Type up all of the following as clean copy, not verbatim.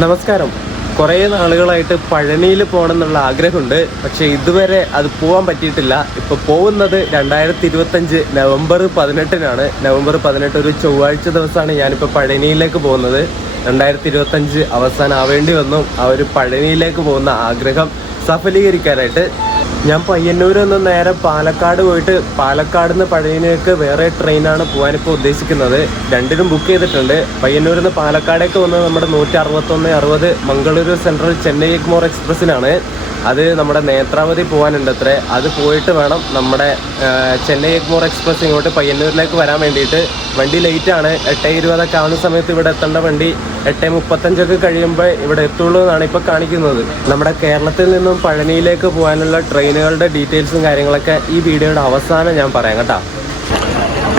നമസ്കാരം. കുറേ നാളുകളായിട്ട് പഴനിയിൽ പോകണം എന്നുള്ള ആഗ്രഹമുണ്ട്. പക്ഷേ ഇതുവരെ അത് പോകാൻ പറ്റിയിട്ടില്ല. ഇപ്പോൾ പോകുന്നത് 2025 നവംബർ 18 നവംബർ 18 ഒരു ചൊവ്വാഴ്ച ദിവസമാണ് ഞാനിപ്പോൾ പഴനിയിലേക്ക് പോകുന്നത്. 2025 അവസാനം ആവേണ്ടി വന്നു ആ ഒരു പഴനിയിലേക്ക് പോകുന്ന ആഗ്രഹം സഫലീകരിക്കാനായിട്ട്. ഞാൻ പയ്യന്നൂരിൽ നിന്ന് നേരെ പാലക്കാട് പോയിട്ട് പാലക്കാട് നിന്ന് പഴനിയിലേക്ക് വേറെ ട്രെയിനാണ് പോകാനിപ്പോൾ ഉദ്ദേശിക്കുന്നത്. രണ്ടിനും ബുക്ക് ചെയ്തിട്ടുണ്ട്. പയ്യന്നൂരിൽ നിന്ന് പാലക്കാടേക്ക് വന്നത് നമ്മുടെ 161-60 മംഗളൂരു സെൻട്രൽ ചെന്നൈ എഗ്മോർ എക്സ്പ്രസ്സിനാണ്. അത് നമ്മുടെ നേത്രാവതി പോകാനുണ്ട് അത്രേ. അത് പോയിട്ട് വേണം നമ്മുടെ ചെന്നൈ എഗ്മോർ എക്സ്പ്രസ് ഇങ്ങോട്ട് പയ്യന്നൂരിലേക്ക് വരാൻ വേണ്ടിയിട്ട്. വണ്ടി ലേറ്റാണ്. 8:20 ആവുന്ന സമയത്ത് ഇവിടെ എത്തേണ്ട വണ്ടി 8:35 കഴിയുമ്പോൾ ഇവിടെ എത്തുള്ളൂ എന്നാണ് ഇപ്പോൾ കാണിക്കുന്നത്. നമ്മുടെ കേരളത്തിൽ നിന്നും പഴനിയിലേക്ക് പോകാനുള്ള ട്രെയിനുകളുടെ ഡീറ്റെയിൽസും കാര്യങ്ങളൊക്കെ ഈ വീഡിയോയുടെ അവസാനം ഞാൻ പറയാം കേട്ടോ.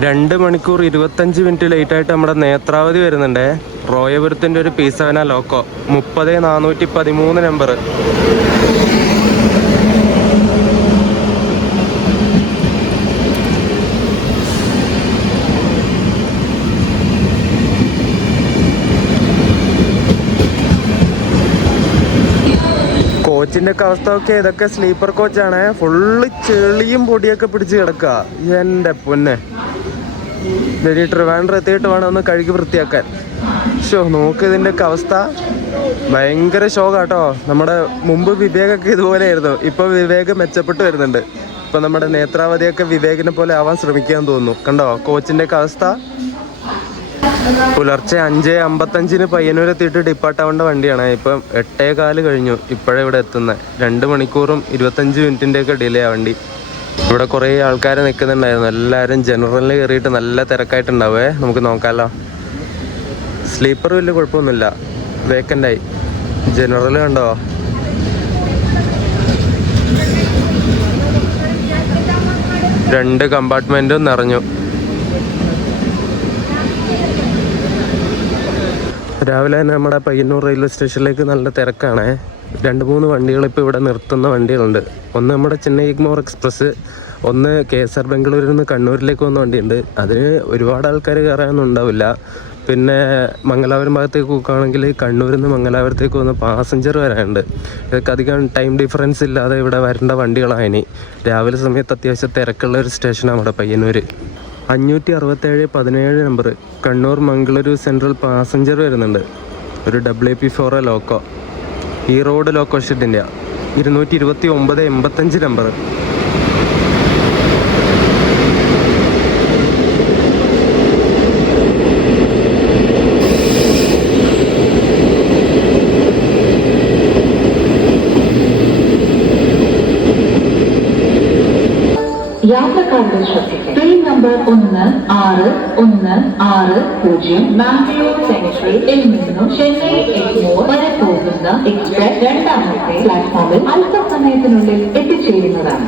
2 മണിക്കൂർ 25 മിനിറ്റ് ലേറ്റായിട്ട് നമ്മുടെ നേത്രാവതി വരുന്നുണ്ട്. റോയപുരത്തിൻ്റെ ഒരു P7 ലോക്കോ 30413 നമ്പർ. കോച്ചിൻ്റെ ഒക്കെ അവസ്ഥ ഒക്കെ ഇതൊക്കെ സ്ലീപ്പർ കോച്ചാണ്. ഫുള്ള് ചെളിയും പൊടിയൊക്കെ പിടിച്ച് കിടക്കുക. എൻ്റെ പൊന്നെ, ഇതൊരു ട്രിവാൻഡ്രം എത്തിയിട്ട് വേണം ഒന്ന് കഴുകി വൃത്തിയാക്കാൻ. നോക്ക് ഇതിൻ്റെയൊക്കെ അവസ്ഥ. ഭയങ്കര ഷോക്കാട്ടോ. നമ്മുടെ മുമ്പ് വിവേകൊക്കെ ഇതുപോലെയായിരുന്നു. ഇപ്പോൾ വിവേക് മെച്ചപ്പെട്ട് വരുന്നുണ്ട്. ഇപ്പം നമ്മുടെ നേത്രാവതിയൊക്കെ വിവേകിനെ പോലെ ആവാൻ ശ്രമിക്കാൻ തോന്നുന്നു. കണ്ടോ കോച്ചിൻ്റെയൊക്കെ അവസ്ഥ. പുലർച്ചെ 5:55 പയ്യന്നൂർ എത്തിയിട്ട് ഡിപ്പാർട്ടാവേണ്ട വണ്ടിയാണ്. ഇപ്പം 8:15 കഴിഞ്ഞു ഇപ്പോഴേ ഇവിടെ എത്തുന്നത്. 2 മണിക്കൂറും 25 മിനിറ്റിൻ്റെയൊക്കെ ഡിലേ ആ വണ്ടി. ഇവിടെ കുറേ ആൾക്കാർ നിൽക്കുന്നുണ്ടായിരുന്നു. എല്ലാവരും ജനറലിൽ കയറിയിട്ട് നല്ല തിരക്കായിട്ടുണ്ടാവേ. നമുക്ക് നോക്കാമല്ലോ. സ്ലീപ്പർ വലിയ കുഴപ്പമൊന്നുമില്ല, വേക്കൻ്റായി. ജനറൽ കണ്ടോ, രണ്ട് കമ്പാർട്ട്മെൻറ്റും നിറഞ്ഞു. രാവിലെ തന്നെ നമ്മുടെ പയ്യന്നൂർ റെയിൽവേ സ്റ്റേഷനിലേക്ക് നല്ല തിരക്കാണ്. 2-3 വണ്ടികൾ ഇപ്പോൾ ഇവിടെ നിർത്തുന്ന വണ്ടികളുണ്ട്. ഒന്ന് നമ്മുടെ ചെന്നൈ എഗ്മോർ എക്സ്പ്രസ്, ഒന്ന് KSR ബംഗളൂരിൽ നിന്ന് കണ്ണൂരിലേക്ക് പോകുന്ന വണ്ടിയുണ്ട്. അതിന് ഒരുപാട് ആൾക്കാർ കയറാനൊന്നും ഉണ്ടാവില്ല. പിന്നെ മംഗലാപുരം ഭാഗത്തേക്ക് നോക്കുകയാണെങ്കിൽ കണ്ണൂരിൽ നിന്ന് മംഗലാപുരത്തേക്ക് പോകുന്ന പാസഞ്ചർ വരാനുണ്ട്. ഇതൊക്കെ അധികം ടൈം ഡിഫറൻസ് ഇല്ലാതെ ഇവിടെ വരേണ്ട വണ്ടികളായിനി. രാവിലെ സമയത്ത് അത്യാവശ്യം തിരക്കുള്ള ഒരു സ്റ്റേഷനാണ് നമ്മുടെ Payyanur. 567-17 number Kannur Mangaluru central passenger വരുന്നുണ്ട്. ഒരു WP4 ലോക്കോ, ഈ റോഡ് ലോക്കോ ഷെഡിൻ്റെ 229-85 നമ്പർ. യാത്രക്കാരുടെ ശ്രദ്ധയ്ക്ക് ട്രെയിൻ നമ്പർ 1610 മാംഗ്ലൂർ സെൻട്രൽ നിന്നും ചെന്നൈ എഗ്മോർ വരെ പോകുന്ന എക്സ്പ്രസ് 2ാമത്തെ പ്ലാറ്റ്ഫോമിൽ അല്പസമയത്തിനുള്ളിൽ എത്തിച്ചേരുന്നതാണ്.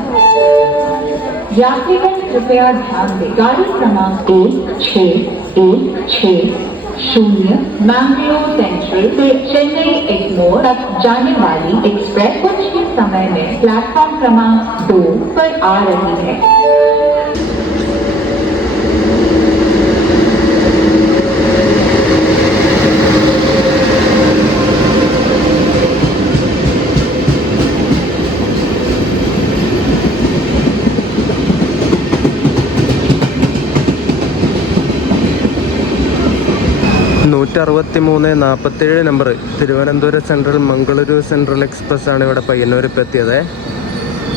यात्रीगण कृपया ध्यान दें, गाड़ी क्रमांक 1610 मैंगलोर सेंट्रल से चेन्नई एग्मोर तक जाने वाली एक्सप्रेस कुछ ही समय में प्लेटफॉर्म क्रमांक 2 पर आ रही है. Number Thiruvananthapuram central Mangaluru central express ആണ് ഇവിടെ പയ്യന്നൂർ ഇപ്പോൾ എത്തിയത്.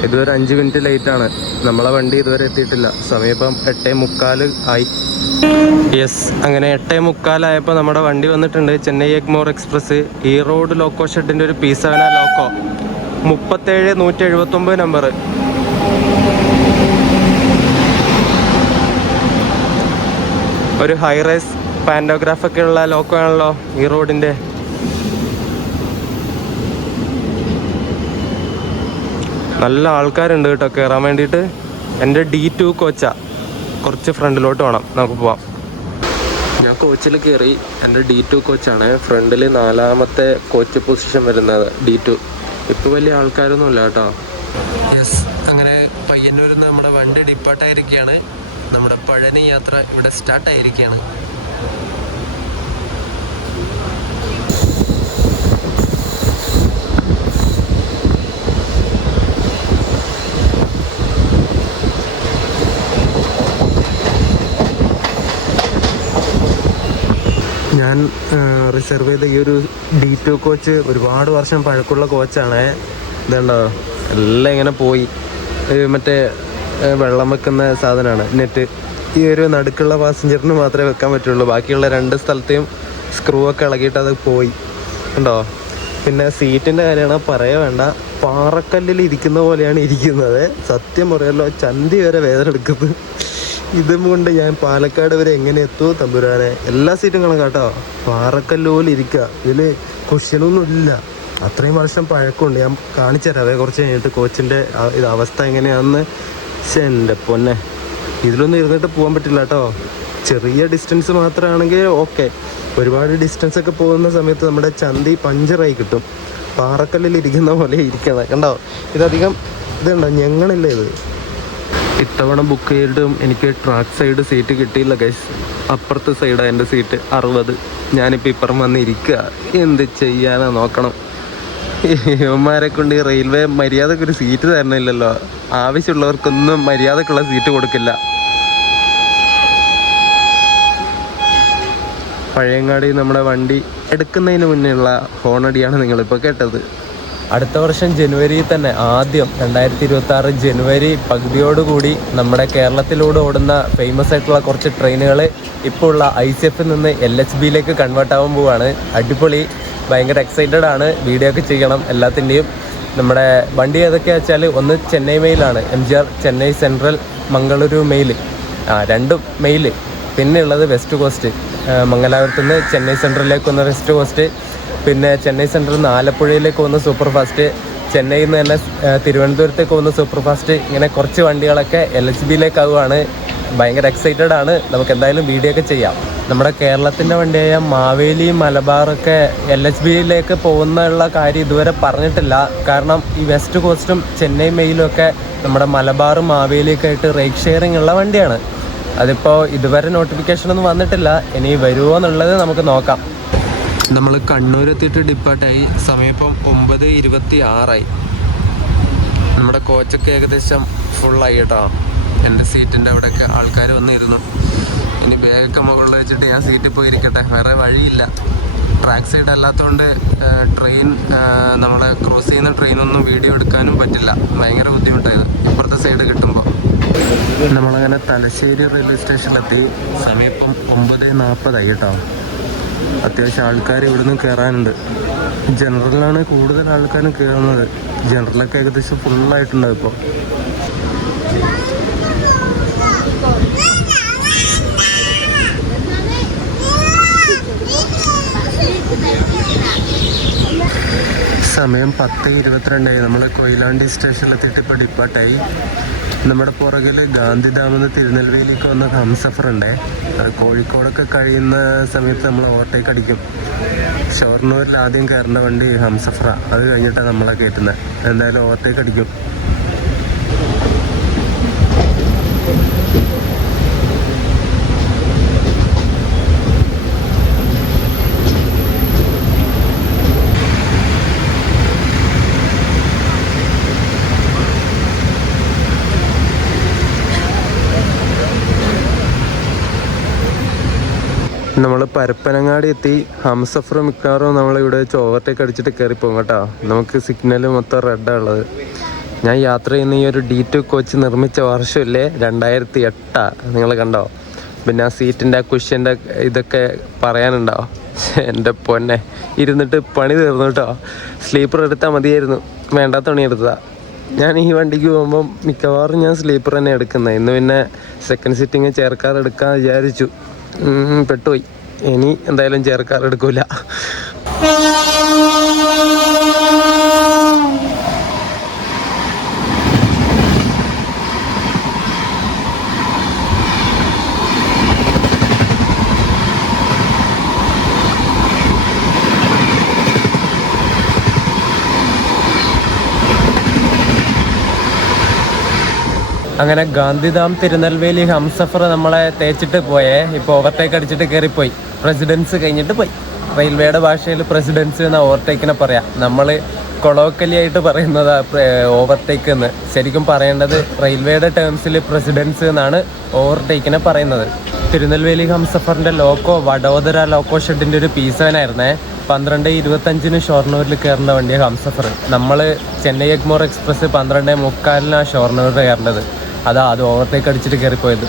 ഇതുവരെ 5 മിനിറ്റ് ലേറ്റാണ്. നമ്മളെ വണ്ടി ഇതുവരെ എത്തിയിട്ടില്ല. സമയം ഇപ്പം 8:45 ആയി. അങ്ങനെ 8:45 ആയപ്പോൾ നമ്മുടെ വണ്ടി വന്നിട്ടുണ്ട്. ചെന്നൈ എഗ്മോർ എക്സ്പ്രസ്, ഈ റോഡ് ലോക്കോ ഷെഡിൻ്റെ ഒരു P7 ലോക്കോ 37-179 നമ്പർ. ഒരു ഹൈറൈസ് പാൻഡോഗ്രാഫൊക്കെ ഉള്ള ലോക്കോ ആണല്ലോ ഈ റോഡിൻ്റെ. നല്ല ആൾക്കാരുണ്ട് കേട്ടോ കയറാൻ വേണ്ടിയിട്ട്. എൻ്റെ D2 കോച്ചാ. കുറച്ച് ഫ്രണ്ടിലോട്ട് വേണം, നമുക്ക് പോവാം. ഞാൻ കോച്ചിൽ കയറി. എൻ്റെ D2 കോച്ചാണ്. ഫ്രണ്ടിൽ 4ാമത്തെ കോച്ച് പൊസിഷൻ വരുന്നത് D2. ഇപ്പോൾ വലിയ ആൾക്കാരൊന്നുമില്ല കേട്ടോ. അങ്ങനെ പയ്യന്നൂരിൽ നിന്ന് നമ്മുടെ വണ്ടി ഡിപ്പാർട്ടായിരിക്കുകയാണ്. നമ്മുടെ പഴനി യാത്ര ഇവിടെ സ്റ്റാർട്ടായിരിക്കുകയാണ്. റിസർവ് ചെയ്ത ഈ ഒരു D2 കോച്ച് ഒരുപാട് വർഷം പഴക്കമുള്ള കോച്ചാണ്. ഇതുണ്ടോ എല്ലാം ഇങ്ങനെ പോയി. മറ്റേ വെള്ളം വെക്കുന്ന സാധനമാണ് നെറ്റ്. ഈ ഒരു നടുക്കുള്ള പാസഞ്ചറിന് മാത്രമേ വെക്കാൻ പറ്റുള്ളൂ. ബാക്കിയുള്ള 2 സ്ഥലത്തെയും സ്ക്രൂ ഒക്കെ ഇളകിയിട്ട് അത് പോയി ഉണ്ടോ. പിന്നെ സീറ്റിൻ്റെ കാര്യമാണ് പറയാൻ വേണ്ട, പാറക്കല്ലിൽ ഇരിക്കുന്ന പോലെയാണ് ഇരിക്കുന്നത്. സത്യം പറയാമല്ലോ, ചന്തി വരെ വേദന എടുക്കുന്നത്. ഇതും കൊണ്ട് ഞാൻ പാലക്കാട് വരെ എങ്ങനെ എത്തുമോ തമ്പുരാനെ. എല്ലാ സീറ്റും കണക്കാട്ടോ, പാറക്കല്ല് പോലെ ഇരിക്കുക. ഇതിൽ കുഷ്യനൊന്നും ഇല്ല, അത്രയും വർഷം പഴക്കമുണ്ട്. ഞാൻ കാണിച്ചു തരാവേ കുറച്ച് കഴിഞ്ഞിട്ട് കോച്ചിൻ്റെ അവസ്ഥ എങ്ങനെയാണെന്ന്. പക്ഷേ എൻ്റെ പൊന്നെ, ഇതിലൊന്നും ഇരുന്നിട്ട് പോകാൻ പറ്റില്ല കേട്ടോ. ചെറിയ ഡിസ്റ്റൻസ് മാത്രമാണെങ്കിൽ ഓക്കെ. ഒരുപാട് ഡിസ്റ്റൻസ് ഒക്കെ പോകുന്ന സമയത്ത് നമ്മുടെ ചന്തി പഞ്ചറായി കിട്ടും. പാറക്കല്ലിൽ ഇരിക്കുന്ന പോലെ ഇരിക്കണം കണ്ടോ. ഇതധികം ഇതുണ്ടോ ഞങ്ങളില്ല. ഇത് ഇത്തവണ ബുക്ക് ചെയ്തിട്ടും എനിക്ക് ട്രാക്ക് സൈഡ് സീറ്റ് കിട്ടിയില്ല ഗൈസ്. അപ്പുറത്തെ സൈഡാണ് എൻ്റെ സീറ്റ് 60. ഞാനിപ്പോൾ ഇപ്പുറം വന്നിരിക്കുക. എന്ത് ചെയ്യാനാ നോക്കണം. ഇവന്മാരെ കൊണ്ട് ഈ റെയിൽവേ മര്യാദക്കൊരു സീറ്റ് തരണില്ലല്ലോ. ആവശ്യമുള്ളവർക്കൊന്നും മര്യാദക്കുള്ള സീറ്റ് കൊടുക്കില്ല. പഴയങ്ങാടി നമ്മുടെ വണ്ടി എടുക്കുന്നതിന് മുന്നേയുള്ള ഹോണടിയാണ് നിങ്ങളിപ്പോൾ കേട്ടത്. അടുത്ത വർഷം ജനുവരിയിൽ തന്നെ ആദ്യം 2026 ജനുവരി പകുതിയോടുകൂടി നമ്മുടെ കേരളത്തിലൂടെ ഓടുന്ന ഫേമസ് ആയിട്ടുള്ള കുറച്ച് ട്രെയിനുകൾ ഇപ്പോൾ ഉള്ള ICF നിന്ന് LHBയിലേക്ക് കൺവേർട്ട് ആവാൻ പോവുകയാണ്. അടിപൊളി, ഭയങ്കര എക്സൈറ്റഡ് ആണ്. വീഡിയോ ഒക്കെ ചെയ്യണം എല്ലാത്തിൻ്റെയും. നമ്മുടെ വണ്ടി ഏതൊക്കെയാ വെച്ചാൽ, ഒന്ന് ചെന്നൈ മെയിലാണ്, MGR Chennai central Mangaluru mail, 2 mail. പിന്നെ ഉള്ളത് വെസ്റ്റ് കോസ്റ്റ്, മംഗലാപുരത്ത് നിന്ന് ചെന്നൈ സെൻട്രലിലേക്ക് വന്ന വെസ്റ്റ് കോസ്റ്റ്. പിന്നെ ചെന്നൈ സെൻട്രൽ നിന്ന് ആലപ്പുഴയിലേക്ക് വന്ന സൂപ്പർ ഫാസ്റ്റ്, ചെന്നൈയിൽ നിന്ന് തന്നെ തിരുവനന്തപുരത്തേക്ക് വന്ന സൂപ്പർ ഫാസ്റ്റ്. ഇങ്ങനെ കുറച്ച് വണ്ടികളൊക്കെ LHBയിലേക്കാവുകയാണ്. ഭയങ്കര എക്സൈറ്റഡ് ആണ്. നമുക്ക് എന്തായാലും വീഡിയോ ഒക്കെ ചെയ്യാം. നമ്മുടെ കേരളത്തിൻ്റെ വണ്ടിയായ മാവേലി മലബാറൊക്കെ LHBയിലേക്ക് പോകുന്നുള്ള കാര്യം ഇതുവരെ പറഞ്ഞിട്ടില്ല. കാരണം ഈ വെസ്റ്റ് കോസ്റ്റും ചെന്നൈ മെയിലും ഒക്കെ നമ്മുടെ മലബാറും മാവേലിയൊക്കെ ആയിട്ട് റേറ്റ് ഷെയറിംഗ് ഉള്ള വണ്ടിയാണ്. അതിപ്പോൾ ഇതുവരെ നോട്ടിഫിക്കേഷനൊന്നും വന്നിട്ടില്ല. ഇനി വരുമോ എന്നുള്ളത് നമുക്ക് നോക്കാം. നമ്മൾ കണ്ണൂരെത്തിയിട്ട് ഡിപ്പാർട്ടായി. സമയം ഇപ്പം 9:26. നമ്മുടെ കോച്ചൊക്കെ ഏകദേശം ഫുള്ളായി കേട്ടോ. എൻ്റെ സീറ്റിൻ്റെ അവിടെയൊക്കെ ആൾക്കാർ വന്നിരുന്നു. ഇനി ബാഗൊക്കെ മുകളിൽ വെച്ചിട്ട് ഞാൻ സീറ്റിൽ പോയിരിക്കട്ടെ, വേറെ വഴിയില്ല. ട്രാക്ക് സൈഡ് അല്ലാത്തതുകൊണ്ട് ട്രെയിൻ നമ്മളെ ക്രോസ് ചെയ്യുന്ന ട്രെയിനൊന്നും വീഡിയോ എടുക്കാനും പറ്റില്ല. ഭയങ്കര ബുദ്ധിമുട്ടായത് ഇപ്പുറത്തെ സൈഡ് കിട്ടുമ്പോൾ. നമ്മളങ്ങനെ തലശ്ശേരി റെയിൽവേ സ്റ്റേഷനിലെത്തി. സമയം ഇപ്പം 9:40 കേട്ടോ. അത്യാവശ്യം ആൾക്കാർ ഇവിടുന്ന് കയറാനുണ്ട്. ജനറലാണ് കൂടുതൽ ആൾക്കാരും കയറുന്നത്. ജനറലൊക്കെ ഏകദേശം ഫുള്ളായിട്ടുണ്ടാവും ഇപ്പോൾ. സമയം 10:22. നമ്മൾ കൊയിലാണ്ടി സ്റ്റേഷനിലെത്തിയിട്ട് ഇപ്പോൾ ഡിപ്പാർട്ടായി. നമ്മുടെ പുറകിൽ ഗാന്ധിധാമിൽ നിന്ന് തിരുനെൽവേലിക്ക് വന്ന ഹംസഫർ ഉണ്ടേ. കോഴിക്കോടൊക്കെ കഴിയുന്ന സമയത്ത് നമ്മൾ ഓവർടേക്ക് അടിക്കും. ഷൊർണൂരിൽ ആദ്യം കയറേണ്ട വണ്ടി ഹംസഫറ, അത് കഴിഞ്ഞിട്ടാണ് നമ്മളെ കയറ്റുന്നത്. എന്തായാലും ഓവർടേക്ക് അടിക്കും. നമ്മൾ പരപ്പനങ്ങാടി എത്തി. ഹംസഫർ മിക്കവാറും നമ്മളിവിടെ വെച്ച് ഓവർടേക്ക് അടിച്ചിട്ട് കയറിപ്പോകും കേട്ടോ. നമുക്ക് സിഗ്നൽ മൊത്തം റെഡാണ് ഉള്ളത്. ഞാൻ യാത്ര ചെയ്യുന്ന ഈ ഒരു D2 കോച്ച് നിർമ്മിച്ച വർഷമില്ലേ 2008. നിങ്ങൾ കണ്ടോ? പിന്നെ ആ സീറ്റിൻ്റെ ആ കുഷ്യൻ്റെ ഇതൊക്കെ പറയാനുണ്ടോ? എൻ്റെ പൊന്നെ, ഇരുന്നിട്ട് പണി തീർന്നു കേട്ടോ. സ്ലീപ്പർ എടുത്താൽ മതിയായിരുന്നു, വേണ്ടാത്ത പണി എടുത്തതാ. ഞാൻ ഈ വണ്ടിക്ക് പോകുമ്പം മിക്കവാറും ഞാൻ സ്ലീപ്പർ തന്നെ എടുക്കുന്നത്. ഇന്ന് പിന്നെ സെക്കൻഡ് സിറ്റിങ് ചേർക്കാർ എടുക്കാൻ വിചാരിച്ചു, പെട്ടുപോയി. ഇനി എന്തായാലും ചേർക്കാർ എടുക്കൂല. അങ്ങനെ ഗാന്ധിധാം തിരുനെൽവേലി ഹംസഫർ നമ്മളെ തേച്ചിട്ട് പോയേ. ഇപ്പോൾ ഓവർടേക്ക് അടിച്ചിട്ട് കയറിപ്പോയി. പ്രസിഡൻസ് കഴിഞ്ഞിട്ട് പോയി. റെയിൽവേയുടെ ഭാഷയിൽ പ്രസിഡൻസ് എന്ന ഓവർടേക്കിനെ പറയാം. നമ്മൾ കൊളോക്കലി ആയിട്ട് പറയുന്നത് ഓവർടേക്ക് എന്ന്. ശരിക്കും പറയേണ്ടത് റെയിൽവേയുടെ ടേംസിൽ പ്രസിഡൻസ് എന്നാണ് ഓവർടേക്കിനെ പറയുന്നത്. തിരുനെൽവേലി ഹംസഫറിൻ്റെ ലോക്കോ വഡോദര ലോക്കോ ഷെഡിൻ്റെ ഒരു പീസവനായിരുന്നേ. 12:25 ഷൊർണൂരിൽ കയറുന്ന വണ്ടിയാണ് ഹംസഫർ. നമ്മൾ ചെന്നൈ എഗ്മോർ എക്സ്പ്രസ് 12:45 ഷൊർണൂരിൽ കയറേണ്ടത്. അത് ഓവർടേക്ക് അടിച്ചിട്ട് കയറിപ്പോയത്.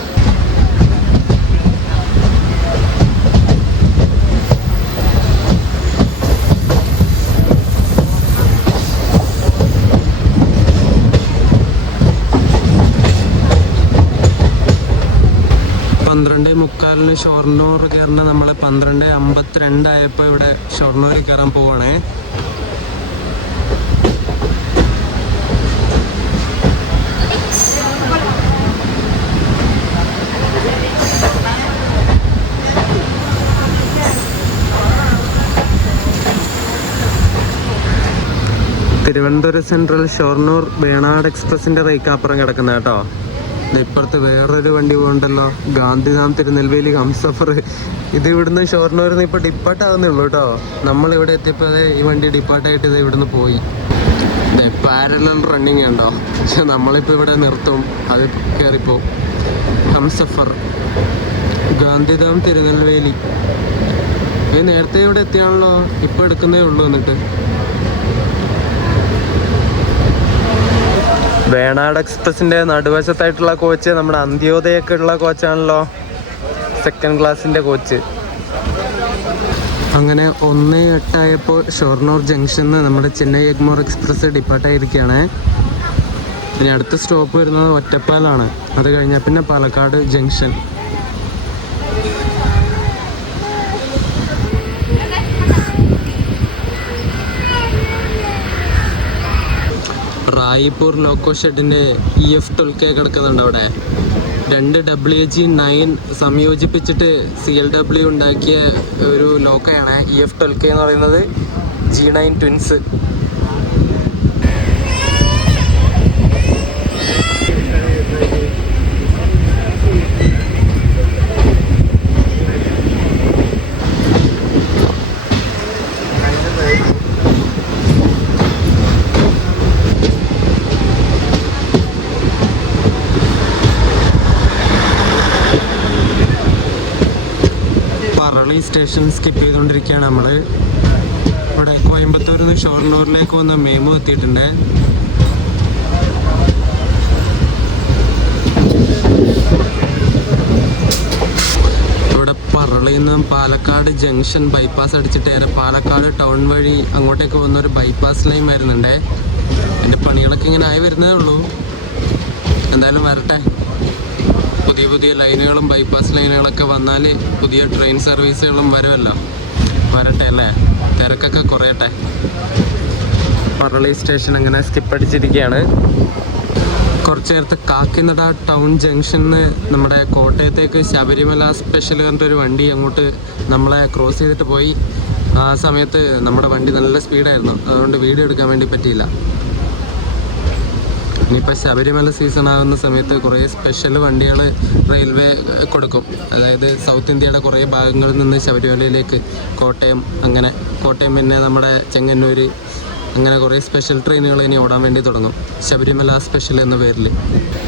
ഷൊർണൂർ കയറുന്ന നമ്മൾ 12:52 ആയപ്പോൾ ഇവിടെ ഷൊർണൂരിൽ കയറാൻ പോവാണേ. തിരുവനന്തപുരം സെൻട്രൽ ഷൊർണൂർ വേണാട് എക്സ്പ്രസിന്റെ റേക്കാപ്പുറം കിടക്കുന്ന കേട്ടോ. ഇപ്പുറത്ത് വേറൊരു വണ്ടി പോകണ്ടല്ലോ, ഗാന്ധിധാം തിരുനെൽവേലി ഹംസഫർ. ഇത് ഇവിടുന്ന് ഷൊർണൂരിൽ നിന്ന് ഇപ്പോൾ ഡിപ്പാർട്ടാകുന്നേ ഉള്ളൂ കേട്ടോ. നമ്മളിവിടെ എത്തിയപ്പോൾ ഈ വണ്ടി ഡിപ്പാർട്ടായിട്ട് ഇത് ഇവിടുന്ന് പോയി. പാരലൽ റണ്ണിങ് ഉണ്ടോ, പക്ഷെ നമ്മളിപ്പോൾ ഇവിടെ നിർത്തും, അത് കയറിപ്പോ. ഹംസഫർ ഗാന്ധിധാം തിരുനെൽവേലി. നേരത്തെ ഇവിടെ എത്തിയാണല്ലോ, ഇപ്പോൾ എടുക്കുന്നേ ഉള്ളൂ. എന്നിട്ട് വേണാട് എക്സ്പ്രസിൻ്റെ നടുവശത്തായിട്ടുള്ള കോച്ച് നമ്മുടെ അന്ത്യോദയൊക്കെ ഉള്ള കോച്ചാണല്ലോ, സെക്കൻഡ് ക്ലാസിൻ്റെ കോച്ച്. അങ്ങനെ 1:08 ആയപ്പോൾ ഷൊർണൂർ ജംഗ്ഷനിൽ നമ്മുടെ ചെന്നൈ എഗ്മോർ എക്സ്പ്രസ് ഡിപ്പാർട്ടായിരിക്കുകയാണ്. ഇനി അടുത്ത സ്റ്റോപ്പ് വരുന്നത് ഒറ്റപ്പാലാണ്. അത് കഴിഞ്ഞാൽ പിന്നെ പാലക്കാട് ജംഗ്ഷൻ. റായിപ്പൂർ ലോക്കോ ഷെഡിൻ്റെ EF12K കിടക്കുന്നുണ്ട് അവിടെ. 2 WG9 സംയോജിപ്പിച്ചിട്ട് CLW ഉണ്ടാക്കിയ ഒരു ലോക്കയാണ് EF12K എന്ന് പറയുന്നത്. G9 twins. Parali station skip ചെയ്തുകൊണ്ടിരിക്കുകയാണ് നമ്മൾ. ഇവിടെ കോയമ്പത്തൂരിൽ നിന്ന് ഷൊർണൂരിലേക്ക് വന്ന മേമു എത്തിയിട്ടുണ്ട്. ഇവിടെ പറളിയിൽ നിന്ന് പാലക്കാട് ജംഗ്ഷൻ ബൈപ്പാസ് അടിച്ചിട്ട് പാലക്കാട് ടൗൺ വഴി അങ്ങോട്ടേക്ക് പോകുന്ന ഒരു ബൈപ്പാസ് ലൈൻ വരുന്നുണ്ട്. എൻ്റെ പണികളൊക്കെ ഇങ്ങനെ ആയി വരുന്നേ ഉള്ളൂ, എന്തായാലും വരട്ടെ. പുതിയ ലൈനുകളും ബൈപ്പാസ് ലൈനുകളൊക്കെ വന്നാൽ പുതിയ ട്രെയിൻ സർവീസുകളും വരുമല്ലോ. വരട്ടെ അല്ലേ, തിരക്കൊക്കെ കുറയട്ടെ. പറളി സ്റ്റേഷൻ അങ്ങനെ സ്കിപ്പ് അടിച്ചിരിക്കുകയാണ്. കുറച്ച് നേരത്തെ കാക്കിനട ടൗൺ ജംഗ്ഷനിൽ നമ്മുടെ കോട്ടയത്തേക്ക് ശബരിമല സ്പെഷ്യൽ പറഞ്ഞിട്ടൊരു വണ്ടി അങ്ങോട്ട് നമ്മളെ ക്രോസ് ചെയ്തിട്ട് പോയി. ആ സമയത്ത് നമ്മുടെ വണ്ടി നല്ല സ്പീഡായിരുന്നു, അതുകൊണ്ട് വീഡിയോ എടുക്കാൻ വേണ്ടി പറ്റിയില്ല. ഇനിയിപ്പോൾ ശബരിമല സീസൺ ആകുന്ന സമയത്ത് കുറേ സ്പെഷ്യൽ വണ്ടികൾ റെയിൽവേ കൊടുക്കും. അതായത് സൗത്ത് ഇന്ത്യയുടെ കുറേ ഭാഗങ്ങളിൽ നിന്ന് ശബരിമലയിലേക്ക് കോട്ടയം പിന്നെ നമ്മുടെ ചെങ്ങന്നൂർ, അങ്ങനെ കുറേ സ്പെഷ്യൽ ട്രെയിനുകൾ ഇനി ഓടാൻ വേണ്ടി തുടങ്ങും, ശബരിമല സ്പെഷ്യൽ എന്ന പേരിൽ.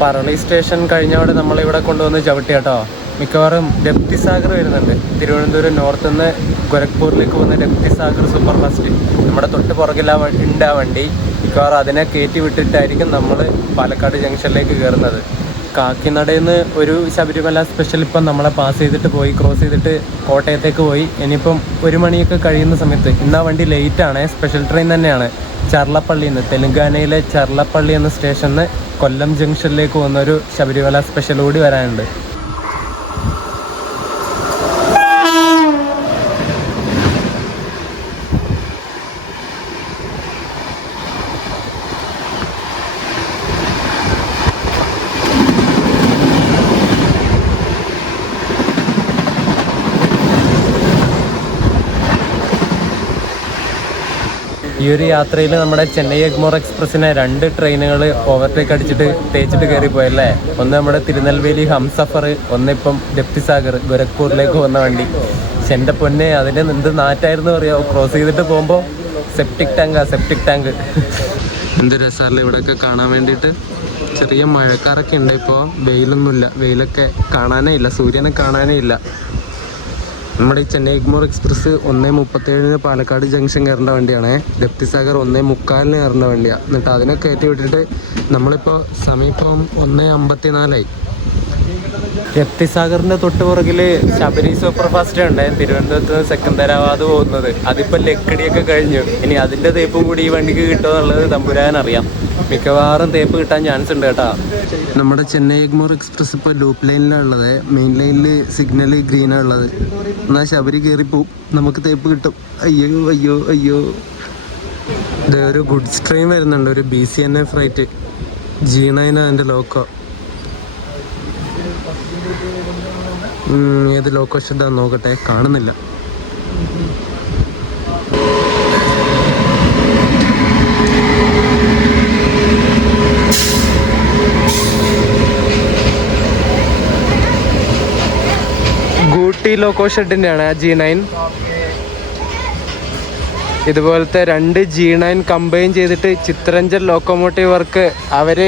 പറളി സ്റ്റേഷൻ കഴിഞ്ഞവിടെ നമ്മളിവിടെ കൊണ്ടുവന്ന് ചവിട്ടി കേട്ടോ. മിക്കവാറും ഡെപ്തിസാഗർ വരുന്നുണ്ട്. തിരുവനന്തപുരം നോർത്ത് നിന്ന് ഗോരഖ്പൂരിലേക്ക് പോകുന്ന ഡെപ്തിസാഗർ സൂപ്പർ ഫാസ്റ്റ് നമ്മുടെ തൊട്ട് പുറകിലുണ്ട് ആ വണ്ടി. മിക്കവാറും അതിനെ കയറ്റി വിട്ടിട്ടായിരിക്കും നമ്മൾ പാലക്കാട് ജംഗ്ഷനിലേക്ക് കയറുന്നത്. കാക്കിനടയിൽ നിന്ന് ഒരു ശബരിമല സ്പെഷ്യൽ ഇപ്പം നമ്മളെ പാസ് ചെയ്തിട്ട് പോയി, ക്രോസ് ചെയ്തിട്ട് കോട്ടയത്തേക്ക് പോയി. ഇനിയിപ്പം 1 മണിയൊക്കെ കഴിയുന്ന സമയത്ത്, ഇന്ന് ആ വണ്ടി ലേറ്റാണ്, സ്പെഷ്യൽ ട്രെയിൻ തന്നെയാണ്. ചർലപ്പള്ളിയിൽ നിന്ന്, തെലുങ്കാനയിലെ ചർലപ്പള്ളി എന്ന സ്റ്റേഷനിൽ നിന്ന് കൊല്ലം ജംഗ്ഷനിലേക്ക് പോകുന്നൊരു ശബരിമല സ്പെഷ്യൽ കൂടി വരാനുണ്ട്. ഈ ഒരു യാത്രയിൽ നമ്മുടെ ചെന്നൈ എഗ്മോർ എക്സ്പ്രസ്സിനെ 2 ട്രെയിനുകൾ ഓവർടേക്ക് അടിച്ചിട്ട് തേച്ചിട്ട് കയറിപ്പോയല്ലേ. ഒന്ന് നമ്മുടെ തിരുനെൽവേലി ഹംസഫർ, ഒന്നിപ്പം ഡെപ്തിസാഗർ ഗോരഖ്പൂരിലേക്ക് വന്ന വണ്ടി. പക്ഷെ എൻ്റെ പൊന്നെ, അതിന് എന്ത് നാറ്റായിരുന്നു അറിയാമോ. ക്രോസ് ചെയ്തിട്ട് പോകുമ്പോൾ സെപ്റ്റിക് ടാങ്ക്. എന്ത് രസമല്ലേ ഇവിടെയൊക്കെ കാണാൻ വേണ്ടിയിട്ട്. ചെറിയ മഴക്കാരൊക്കെ ഉണ്ട്. ഇപ്പോൾ വെയിലൊന്നുമില്ല, വെയിലൊക്കെ കാണാനേ ഇല്ല, സൂര്യനെ കാണാനേ ഇല്ല. നമ്മുടെ ഈ ചെന്നൈ എഗ്മോർ എക്സ്പ്രസ് 1:37 പാലക്കാട് ജംഗ്ഷൻ കയറേണ്ട വണ്ടിയാണ്. ഗപ്തിസാഗർ 1:45 കയറേണ്ട വണ്ടിയാണ്. എന്നിട്ട് അതിനെ കയറ്റി വിട്ടിട്ട് നമ്മളിപ്പോൾ സമയം ഇപ്പം 1:54. ഗപ്തിസാഗറിൻ്റെ തൊട്ട് പുറകിൽ ശബരി സൂപ്പർ ഫാസ്റ്റ് ഉണ്ട്, തിരുവനന്തപുരത്ത് നിന്ന് സെക്കന്ദരാബാദ് പോകുന്നത്. അതിപ്പോൾ ലക്കടിയൊക്കെ കഴിഞ്ഞു. ഇനി അതിൻ്റെ തേപ്പും കൂടി ഈ വണ്ടിക്ക് കിട്ടുമോ എന്നുള്ളത് തമ്പുരാനറിയാം. മിക്കവാറും തേപ്പ് കിട്ടാൻ ചാൻസ് ഉണ്ട് കേട്ടോ. നമ്മുടെ ചെന്നൈ എഗ്മോർ എക്സ്പ്രസ് ഇപ്പോൾ ലൂപ്പ് ലൈനിലാണ് ഉള്ളത്. മെയിൻ ലൈനിൽ സിഗ്നൽ ഗ്രീനാണ് ഉള്ളത്. എന്നാൽ ശബരി കയറിപ്പോവും, നമുക്ക് തേപ്പ് കിട്ടും. അയ്യോ അയ്യോ അയ്യോ. ഇത് ഒരു ഗുഡ്സ് ട്രെയിൻ വരുന്നുണ്ട്, ഒരു BCNA ഫ്ലൈറ്റ് G9 അതിൻ്റെ ലോക്കോ. ഏത് ലോക്കോ ശബ്ദം നോക്കട്ടെ, കാണുന്നില്ല. ഗൂട്ടി ലോക്കോ ഷെഡിൻ്റെ ആണ് G9. ഇതുപോലത്തെ 2 G9 കമ്പൈൻ ചെയ്തിട്ട് ചിത്രരഞ്ജൻ ലോക്കോമോട്ടീവ് വർക്ക് അവർ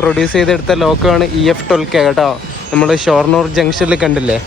പ്രൊഡ്യൂസ് ചെയ്തെടുത്ത ലോക്കോ ആണ് EF12K കേട്ടോ. നമ്മൾ ഷൊർണൂർ ജംഗ്ഷനിൽ കണ്ടില്ലേ.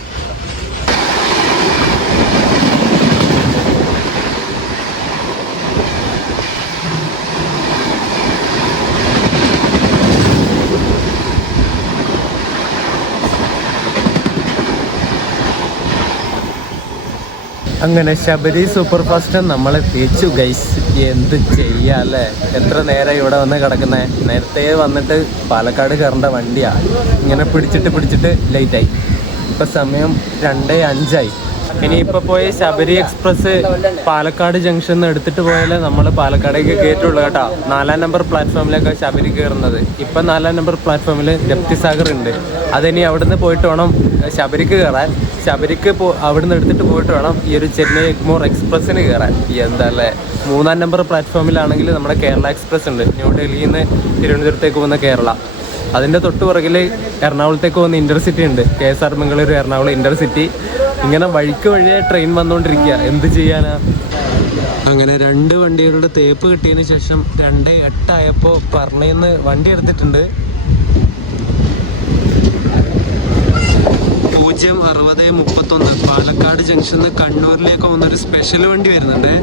അങ്ങനെ ശബരി സൂപ്പർ ഫാസ്റ്റ് നമ്മളെ തേച്ചു ഗൈസ്. എന്ത് ചെയ്യാല്ലേ, എത്ര നേരം ഇവിടെ വന്ന് കിടക്കുന്നത്. നേരത്തെ വന്നിട്ട് പാലക്കാട് കയറേണ്ട വണ്ടിയാണ്. ഇങ്ങനെ പിടിച്ചിട്ട് ലേറ്റായി. ഇപ്പം സമയം 2:05. ഇനിയിപ്പോൾ പോയി ശബരി എക്സ്പ്രസ് പാലക്കാട് ജംഗ്ഷനിൽ നിന്ന് എടുത്തിട്ട് പോയാലേ നമ്മൾ പാലക്കാടേക്ക് കയറ്റുള്ളൂ കേട്ടോ. 4-ാം നമ്പർ പ്ലാറ്റ്ഫോമിലേക്കാണ് ശബരി കയറുന്നത്. ഇപ്പം 4-ാം നമ്പർ പ്ലാറ്റ്ഫോമിൽ ഗപ്തിസാഗർ ഉണ്ട്. അതിനി അവിടുന്ന് പോയിട്ട് വേണം ശബരിക്ക് കയറാൻ. ശബരിക്ക് അവിടുന്ന് എടുത്തിട്ട് പോയിട്ട് വേണം ഈ ഒരു ചെന്നൈ എഗ്മോർ എക്സ്പ്രസ്സിന് കയറാൻ. എന്താല്ലേ, 3-ാം നമ്പർ പ്ലാറ്റ്ഫോമിലാണെങ്കിൽ നമ്മുടെ കേരള എക്സ്പ്രസ് ഉണ്ട്, ന്യൂഡൽഹിയിൽ നിന്ന് തിരുവനന്തപുരത്തേക്ക് പോകുന്ന കേരള. അതിൻ്റെ തൊട്ട് പുറകിൽ എറണാകുളത്തേക്ക് പോകുന്ന ഇൻ്റർസിറ്റി ഉണ്ട്, KSR ബംഗളൂരു എറണാകുളം ഇൻ്റർസിറ്റി. ഇങ്ങനെ വഴിയെ ട്രെയിൻ വന്നുകൊണ്ടിരിക്കുക. എന്ത് ചെയ്യാനാ. അങ്ങനെ 2 വണ്ടികളുടെ തേപ്പ് കിട്ടിയതിന് ശേഷം 2:08 ആയപ്പോൾ പറഞ്ഞിൽ നിന്ന് വണ്ടി എടുത്തിട്ടുണ്ട്. 06031 പാലക്കാട് ജംഗ്ഷനിൽ നിന്ന് കണ്ണൂരിലേക്ക് പോകുന്നൊരു സ്പെഷ്യൽ വണ്ടി വരുന്നുണ്ട്.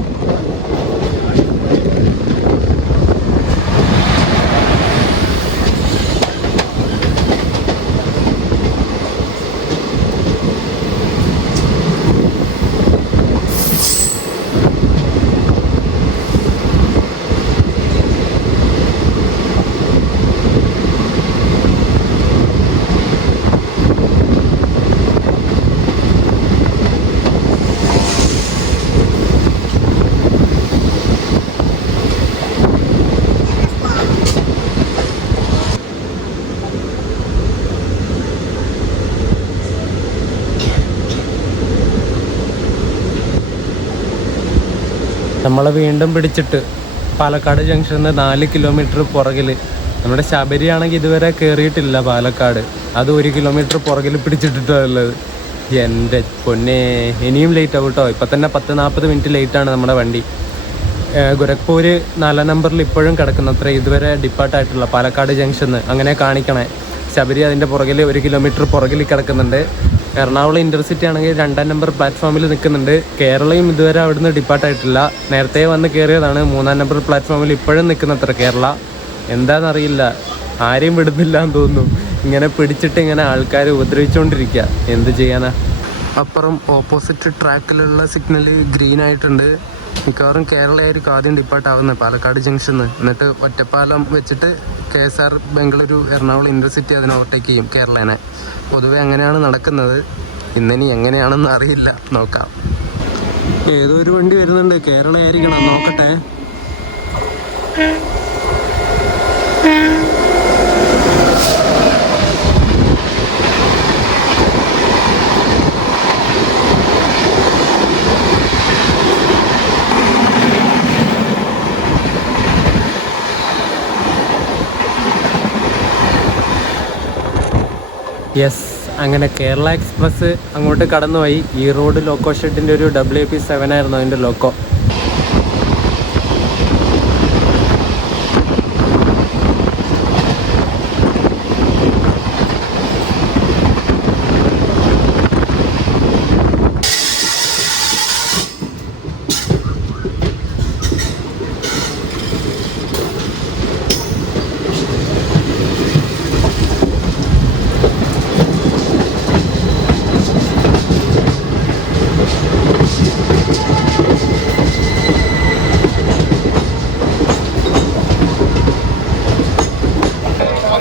നമ്മളെ വീണ്ടും പിടിച്ചിട്ട് പാലക്കാട് ജംഗ്ഷനിൽ നിന്ന് 4 കിലോമീറ്റർ പുറകിൽ. നമ്മുടെ ശബരിയാണെങ്കിൽ ഇതുവരെ കയറിയിട്ടില്ല പാലക്കാട്. അത് 1 കിലോമീറ്റർ പുറകിൽ പിടിച്ചിട്ടിട്ടുള്ളത്. എൻ്റെ പൊന്നെ, ഇനിയും ലേറ്റ് ആവും കേട്ടോ. ഇപ്പം തന്നെ 10-40 മിനിറ്റ് ലേറ്റാണ് നമ്മുടെ വണ്ടി. ഗോരഖ്പൂർ 4-ാം നമ്പറിൽ ഇപ്പോഴും കിടക്കുന്നത്ര, ഇതുവരെ ഡിപ്പാർട്ടായിട്ടുള്ള പാലക്കാട് ജംഗ്ഷനിൽ അങ്ങനെ കാണിക്കണേ. ശബരി അതിൻ്റെ പുറകിൽ 1 കിലോമീറ്റർ പുറകിൽ കിടക്കുന്നുണ്ട്. എറണാകുളം ഇൻ്റർസിറ്റി ആണെങ്കിൽ 2-ാം നമ്പർ പ്ലാറ്റ്ഫോമിൽ നിൽക്കുന്നുണ്ട്. കേരളയും ഇതുവരെ അവിടുന്ന് ഡിപ്പാർട്ടായിട്ടില്ല, നേരത്തെ വന്ന് കയറിയതാണ്. 3-ാം നമ്പർ പ്ലാറ്റ്ഫോമിൽ ഇപ്പോഴും നിൽക്കുന്നത്ര കേരള. എന്താണെന്നറിയില്ല, ആരെയും വിടുന്നില്ല എന്ന് തോന്നുന്നു. ഇങ്ങനെ പിടിച്ചിട്ട് ഇങ്ങനെ ആൾക്കാർ ഉപദ്രവിച്ചുകൊണ്ടിരിക്കുക. എന്ത് ചെയ്യാനാ. അപ്പുറം ഓപ്പോസിറ്റ് ട്രാക്കിലുള്ള സിഗ്നൽ ഗ്രീൻ ആയിട്ടുണ്ട്. മിക്കവാറും കേരളയായിരിക്കും ആദ്യം ഡിപ്പാർട്ടാവുന്നത് പാലക്കാട് ജംഗ്ഷനിൽ. എന്നിട്ട് ഒറ്റപ്പാലം വെച്ചിട്ട് KSR ബംഗളൂരു എറണാകുളം ഇൻ്റർസിറ്റി അതിനെ ഓവർടേക്ക് ചെയ്യും കേരളേനെ. പൊതുവെ അങ്ങനെയാണ് നടക്കുന്നത്. ഇന്നിനി എങ്ങനെയാണെന്ന് അറിയില്ല, നോക്കാം. ഏതോ ഒരു വണ്ടി വരുന്നുണ്ട്, കേരളയായിരിക്കണം, നോക്കട്ടെ. യെസ്, അങ്ങനെ കേരള എക്സ്പ്രസ് അങ്ങോട്ട് കടന്നുപോയി. ഈ റോഡ് ലോക്കോ ഷെഡിൻ്റെ ഒരു WP7 ആയിരുന്നു അതിൻ്റെ ലോക്കോ.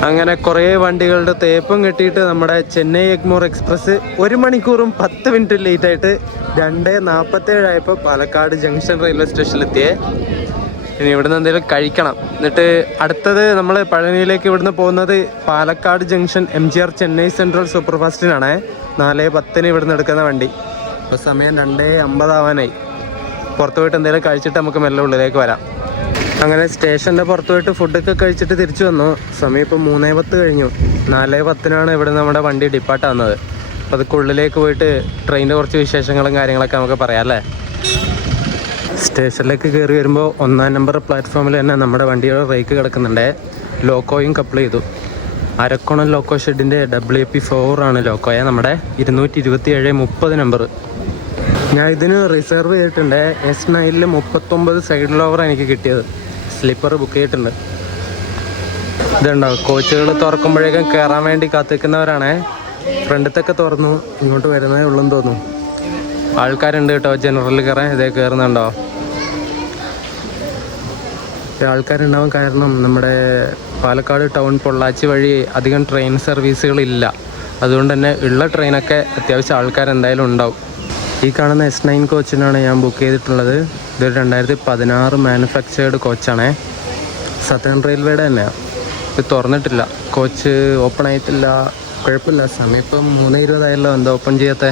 അങ്ങനെ കുറേ വണ്ടികളുടെ തേപ്പം കെട്ടിയിട്ട് നമ്മുടെ ചെന്നൈ എഗ്മോർ എക്സ്പ്രസ് 1 മണിക്കൂറും 10 മിനിറ്റ് ലേറ്റ് ആയിട്ട് 2:47 ആയപ്പോൾ പാലക്കാട് ജംഗ്ഷൻ റെയിൽവേ സ്റ്റേഷനിലെത്തിയേ. ഇനി ഇവിടുന്ന് എന്തെങ്കിലും കഴിക്കണം. എന്നിട്ട് അടുത്തത് നമ്മൾ പഴനിയിലേക്ക് ഇവിടുന്ന് പോകുന്നത് Palakkad junction MGR Chennai central super ഫാസ്റ്റിനാണ്. 4:10 ഇവിടുന്ന് എടുക്കുന്ന വണ്ടി. ഇപ്പോൾ സമയം 2:50 ആവാനായി. പുറത്ത് പോയിട്ട് എന്തെങ്കിലും കഴിച്ചിട്ട് നമുക്ക് മെല്ലെ ഉള്ളിലേക്ക് വരാം. അങ്ങനെ സ്റ്റേഷൻ്റെ പുറത്ത് പോയിട്ട് ഫുഡൊക്കെ കഴിച്ചിട്ട് തിരിച്ചു വന്നു. സമയം ഇപ്പോൾ 3:10 കഴിഞ്ഞു. 4:10 ഇവിടെ നമ്മുടെ വണ്ടി ഡിപ്പാർട്ട് ആവുന്നത്. അപ്പോൾ അതൊക്കെ ഉള്ളിലേക്ക് പോയിട്ട് ട്രെയിനിൻ്റെ കുറച്ച് വിശേഷങ്ങളും കാര്യങ്ങളൊക്കെ നമുക്ക് പറയാം അല്ലേ. സ്റ്റേഷനിലേക്ക് കയറി വരുമ്പോൾ 1-ാം നമ്പർ പ്ലാറ്റ്ഫോമിൽ തന്നെ നമ്മുടെ വണ്ടിയുടെ റേക്ക് കിടക്കുന്നുണ്ട്. ലോക്കോയും കപ്പിൾ ചെയ്തു. അരക്കോണം ലോക്കോ ഷെഡിൻ്റെ WP4 ആണ് ലോക്കോയ. നമ്മുടെ 227/30 നമ്പർ. ഞാൻ ഇതിന് റിസർവ് ചെയ്തിട്ടുണ്ട്. S9 39 സൈഡ് ലോവർ എനിക്ക് കിട്ടിയത്. സ്ലിപ്പർ ബുക്ക് ചെയ്തിട്ടുണ്ട്. ഇതുണ്ടോ, കോച്ചുകൾ തുറക്കുമ്പോഴേക്കും കയറാൻ വേണ്ടി കാത്തിരിക്കുന്നവരാണേ. ഫ്രണ്ടത്തൊക്കെ തുറന്നു, ഇങ്ങോട്ട് വരുന്നതേ ഉള്ളെന്ന് തോന്നുന്നു. ആൾക്കാരുണ്ട് കേട്ടോ ജനറലിൽ കയറാൻ. ഇതേ കയറുന്നുണ്ടോ? ആൾക്കാരുണ്ടാവും, കാരണം നമ്മുടെ പാലക്കാട് ടൗൺ പൊള്ളാച്ചി വഴി അധികം ട്രെയിൻ സർവീസുകളില്ല. അതുകൊണ്ട് തന്നെ ഉള്ള ട്രെയിനൊക്കെ അത്യാവശ്യം ആൾക്കാരെന്തായാലും ഉണ്ടാവും. ഈ കാണുന്ന S9 കോച്ചിനാണ് ഞാൻ ബുക്ക് ചെയ്തിട്ടുള്ളത്. ഇതൊരു 2016 മാനുഫാക്ചേർഡ് കോച്ചാണേ. സതേൺ റെയിൽവേയുടെ തന്നെയാണ്. ഇത് തുറന്നിട്ടില്ല, കോച്ച് ഓപ്പൺ ആയിട്ടില്ല. കുഴപ്പമില്ല, സമയം ഇപ്പം 3:20 ആയല്ലോ, എന്താ ഓപ്പൺ ചെയ്യാത്ത?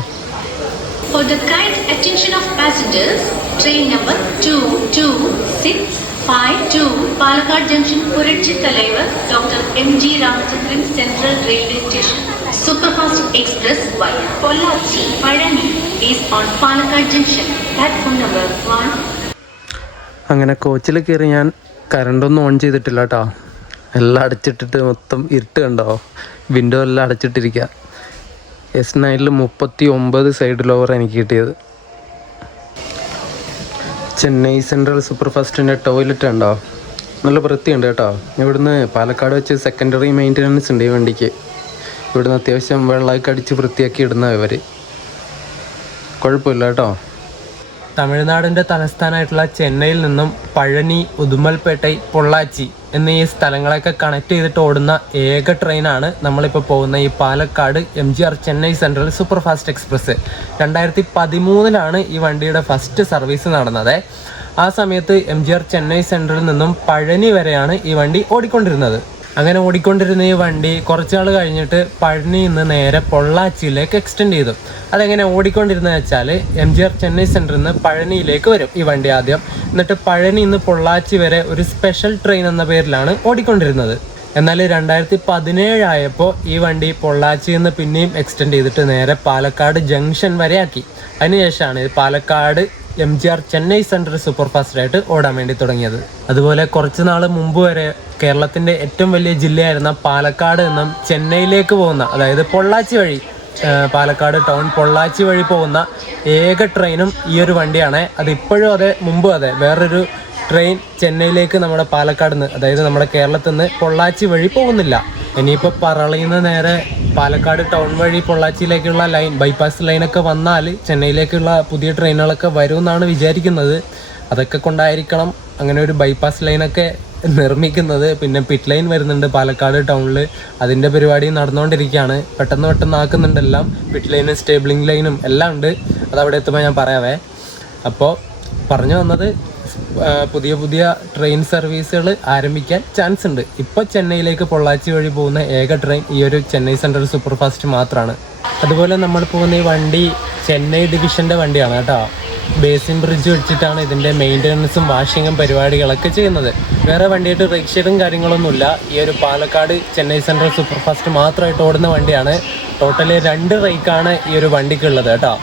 For the kind attention of passengers, train number 22652 Palakkad Junction Purachi Talaivar Dr. M.G. Ramachandran Central Railway Station Superfast Express via Pollachi Palani is on Palakkad Junction platform number 1. അങ്ങനെ കോച്ചിൽ കയറി. ഞാൻ കറണ്ടൊന്നും ഓൺ ചെയ്തിട്ടില്ല കേട്ടോ. എല്ലാം അടച്ചിട്ടിട്ട് മൊത്തം ഇരുട്ട് കണ്ടോ. വിൻഡോ എല്ലാം അടച്ചിട്ടിരിക്കുക. S9 39 സൈഡ് ലോവർ എനിക്ക് കിട്ടിയത്. ചെന്നൈ സെൻട്രൽ സൂപ്പർ ഫാസ്റ്റിൻ്റെ ടോയ്ലറ്റ് ഉണ്ടോ, നല്ല വൃത്തിയുണ്ട് കേട്ടോ. ഇവിടുന്ന് പാലക്കാട് വെച്ച് സെക്കൻഡറി മെയിൻ്റനൻസ് ഉണ്ട് ഈ വണ്ടിക്ക്. ഇവിടുന്ന് അത്യാവശ്യം വെള്ളമൊക്കെ അടിച്ച് വൃത്തിയാക്കി ഇടുന്ന ഇവർ. കുഴപ്പമില്ല കേട്ടോ. തമിഴ്നാടിൻ്റെ തലസ്ഥാനമായിട്ടുള്ള ചെന്നൈയിൽ നിന്നും പഴനി, ഉദുമൽപേട്ടൈ, പൊള്ളാച്ചി എന്നീ സ്ഥലങ്ങളൊക്കെ കണക്ട് ചെയ്തിട്ട് ഓടുന്ന ഏക ട്രെയിനാണ് നമ്മളിപ്പോൾ പോകുന്ന ഈ Palakkad MGR Chennai central super fast express. 2013 ഈ വണ്ടിയുടെ ഫസ്റ്റ് സർവീസ് നടന്നത്. ആ സമയത്ത് MGR ചെന്നൈ സെൻട്രലിൽ നിന്നും പഴനി വരെയാണ് ഈ വണ്ടി ഓടിക്കൊണ്ടിരുന്നത്. അങ്ങനെ ഓടിക്കൊണ്ടിരുന്ന ഈ വണ്ടി കുറച്ചാൾ കഴിഞ്ഞിട്ട് പഴനിയിൽ നിന്ന് നേരെ പൊള്ളാച്ചിയിലേക്ക് എക്സ്റ്റെൻഡ് ചെയ്തു. അതെങ്ങനെ ഓടിക്കൊണ്ടിരുന്നത് വെച്ചാൽ MGR ചെന്നൈ സെൻറ്ററിൽ നിന്ന് പഴനിയിലേക്ക് വരും ഈ വണ്ടി ആദ്യം. എന്നിട്ട് പഴനിയിൽ നിന്ന് പൊള്ളാച്ചി വരെ ഒരു സ്പെഷ്യൽ ട്രെയിൻ എന്ന പേരിലാണ് ഓടിക്കൊണ്ടിരുന്നത്. എന്നാൽ 2017 ആയപ്പോൾ ഈ വണ്ടി പൊള്ളാച്ചിയിൽ നിന്ന് പിന്നെയും എക്സ്റ്റെൻഡ് ചെയ്തിട്ട് നേരെ പാലക്കാട് ജംഗ്ഷൻ വരെ ആക്കി. അതിനുശേഷമാണ് Palakkad MGR Chennai central super ഫാസ്റ്റായിട്ട് ഓടാൻ വേണ്ടി തുടങ്ങിയത്. അതുപോലെ കുറച്ച് നാൾ മുമ്പ് വരെ കേരളത്തിൻ്റെ ഏറ്റവും വലിയ ജില്ലയായിരുന്ന പാലക്കാട് നിന്നും ചെന്നൈയിലേക്ക് പോകുന്ന, അതായത് പൊള്ളാച്ചി വഴി, പാലക്കാട് ടൗൺ പൊള്ളാച്ചി വഴി പോകുന്ന ഏക ട്രെയിനും ഈ ഒരു വണ്ടിയാണ്. അതിപ്പോഴും അതെ, മുമ്പും അതെ. വേറൊരു ട്രെയിൻ ചെന്നൈയിലേക്ക് നമ്മുടെ പാലക്കാട് നിന്ന്, അതായത് നമ്മുടെ കേരളത്തിൽ നിന്ന് പൊള്ളാച്ചി വഴി പോകുന്നില്ല. ഇനിയിപ്പോൾ പറളിയിൽ നിന്ന് നേരെ പാലക്കാട് ടൗൺ വഴി പൊള്ളാച്ചിയിലേക്കുള്ള ലൈൻ, ബൈപ്പാസ് ലൈനൊക്കെ വന്നാൽ ചെന്നൈയിലേക്കുള്ള പുതിയ ട്രെയിനുകളൊക്കെ വരുമെന്നാണ് വിചാരിക്കുന്നത്. അതൊക്കെ കൊണ്ടായിരിക്കണം അങ്ങനെ ഒരു ബൈപ്പാസ് ലൈനൊക്കെ നിർമ്മിക്കുന്നത്. പിന്നെ പിറ്റ് ലൈൻ വരുന്നുണ്ട് പാലക്കാട് ടൗണിൽ, അതിൻ്റെ പരിപാടി നടന്നുകൊണ്ടിരിക്കുകയാണ്. പെട്ടെന്ന് ആക്കുന്നുണ്ട് എല്ലാം. പിറ്റ് ലൈനും സ്റ്റേബിളിംഗ് ലൈനും എല്ലാം ഉണ്ട്. അതവിടെ എത്തുമ്പോൾ ഞാൻ പറയാവേ. അപ്പോൾ പറഞ്ഞു വന്നത്, പുതിയ ട്രെയിൻ സർവീസുകൾ ആരംഭിക്കാൻ ചാൻസ് ഉണ്ട്. ഇപ്പോൾ ചെന്നൈയിലേക്ക് പൊള്ളാച്ചി വഴി പോകുന്ന ഏക ട്രെയിൻ ഈ ഒരു ചെന്നൈ സെൻട്രൽ സൂപ്പർ ഫാസ്റ്റ് മാത്രമാണ്. അതുപോലെ നമ്മൾ പോകുന്ന ഈ വണ്ടി ചെന്നൈ ഡിവിഷൻ്റെ വണ്ടിയാണ് കേട്ടോ. ബേസിൻ ബ്രിഡ്ജ് വെച്ചിട്ടാണ് ഇതിൻ്റെ മെയിൻ്റനൻസും വാഷിങ്ങും പരിപാടികളൊക്കെ ചെയ്യുന്നത്. വേറെ വണ്ടിയായിട്ട് റിക്ഷയും കാര്യങ്ങളൊന്നുമില്ല. ഈ ഒരു Palakkad Chennai central super fast മാത്രമായിട്ട് ഓടുന്ന വണ്ടിയാണ്. ടോട്ടല് 2 റേക്കാണ് ഈ ഒരു വണ്ടിക്കുള്ളത് കേട്ടോ.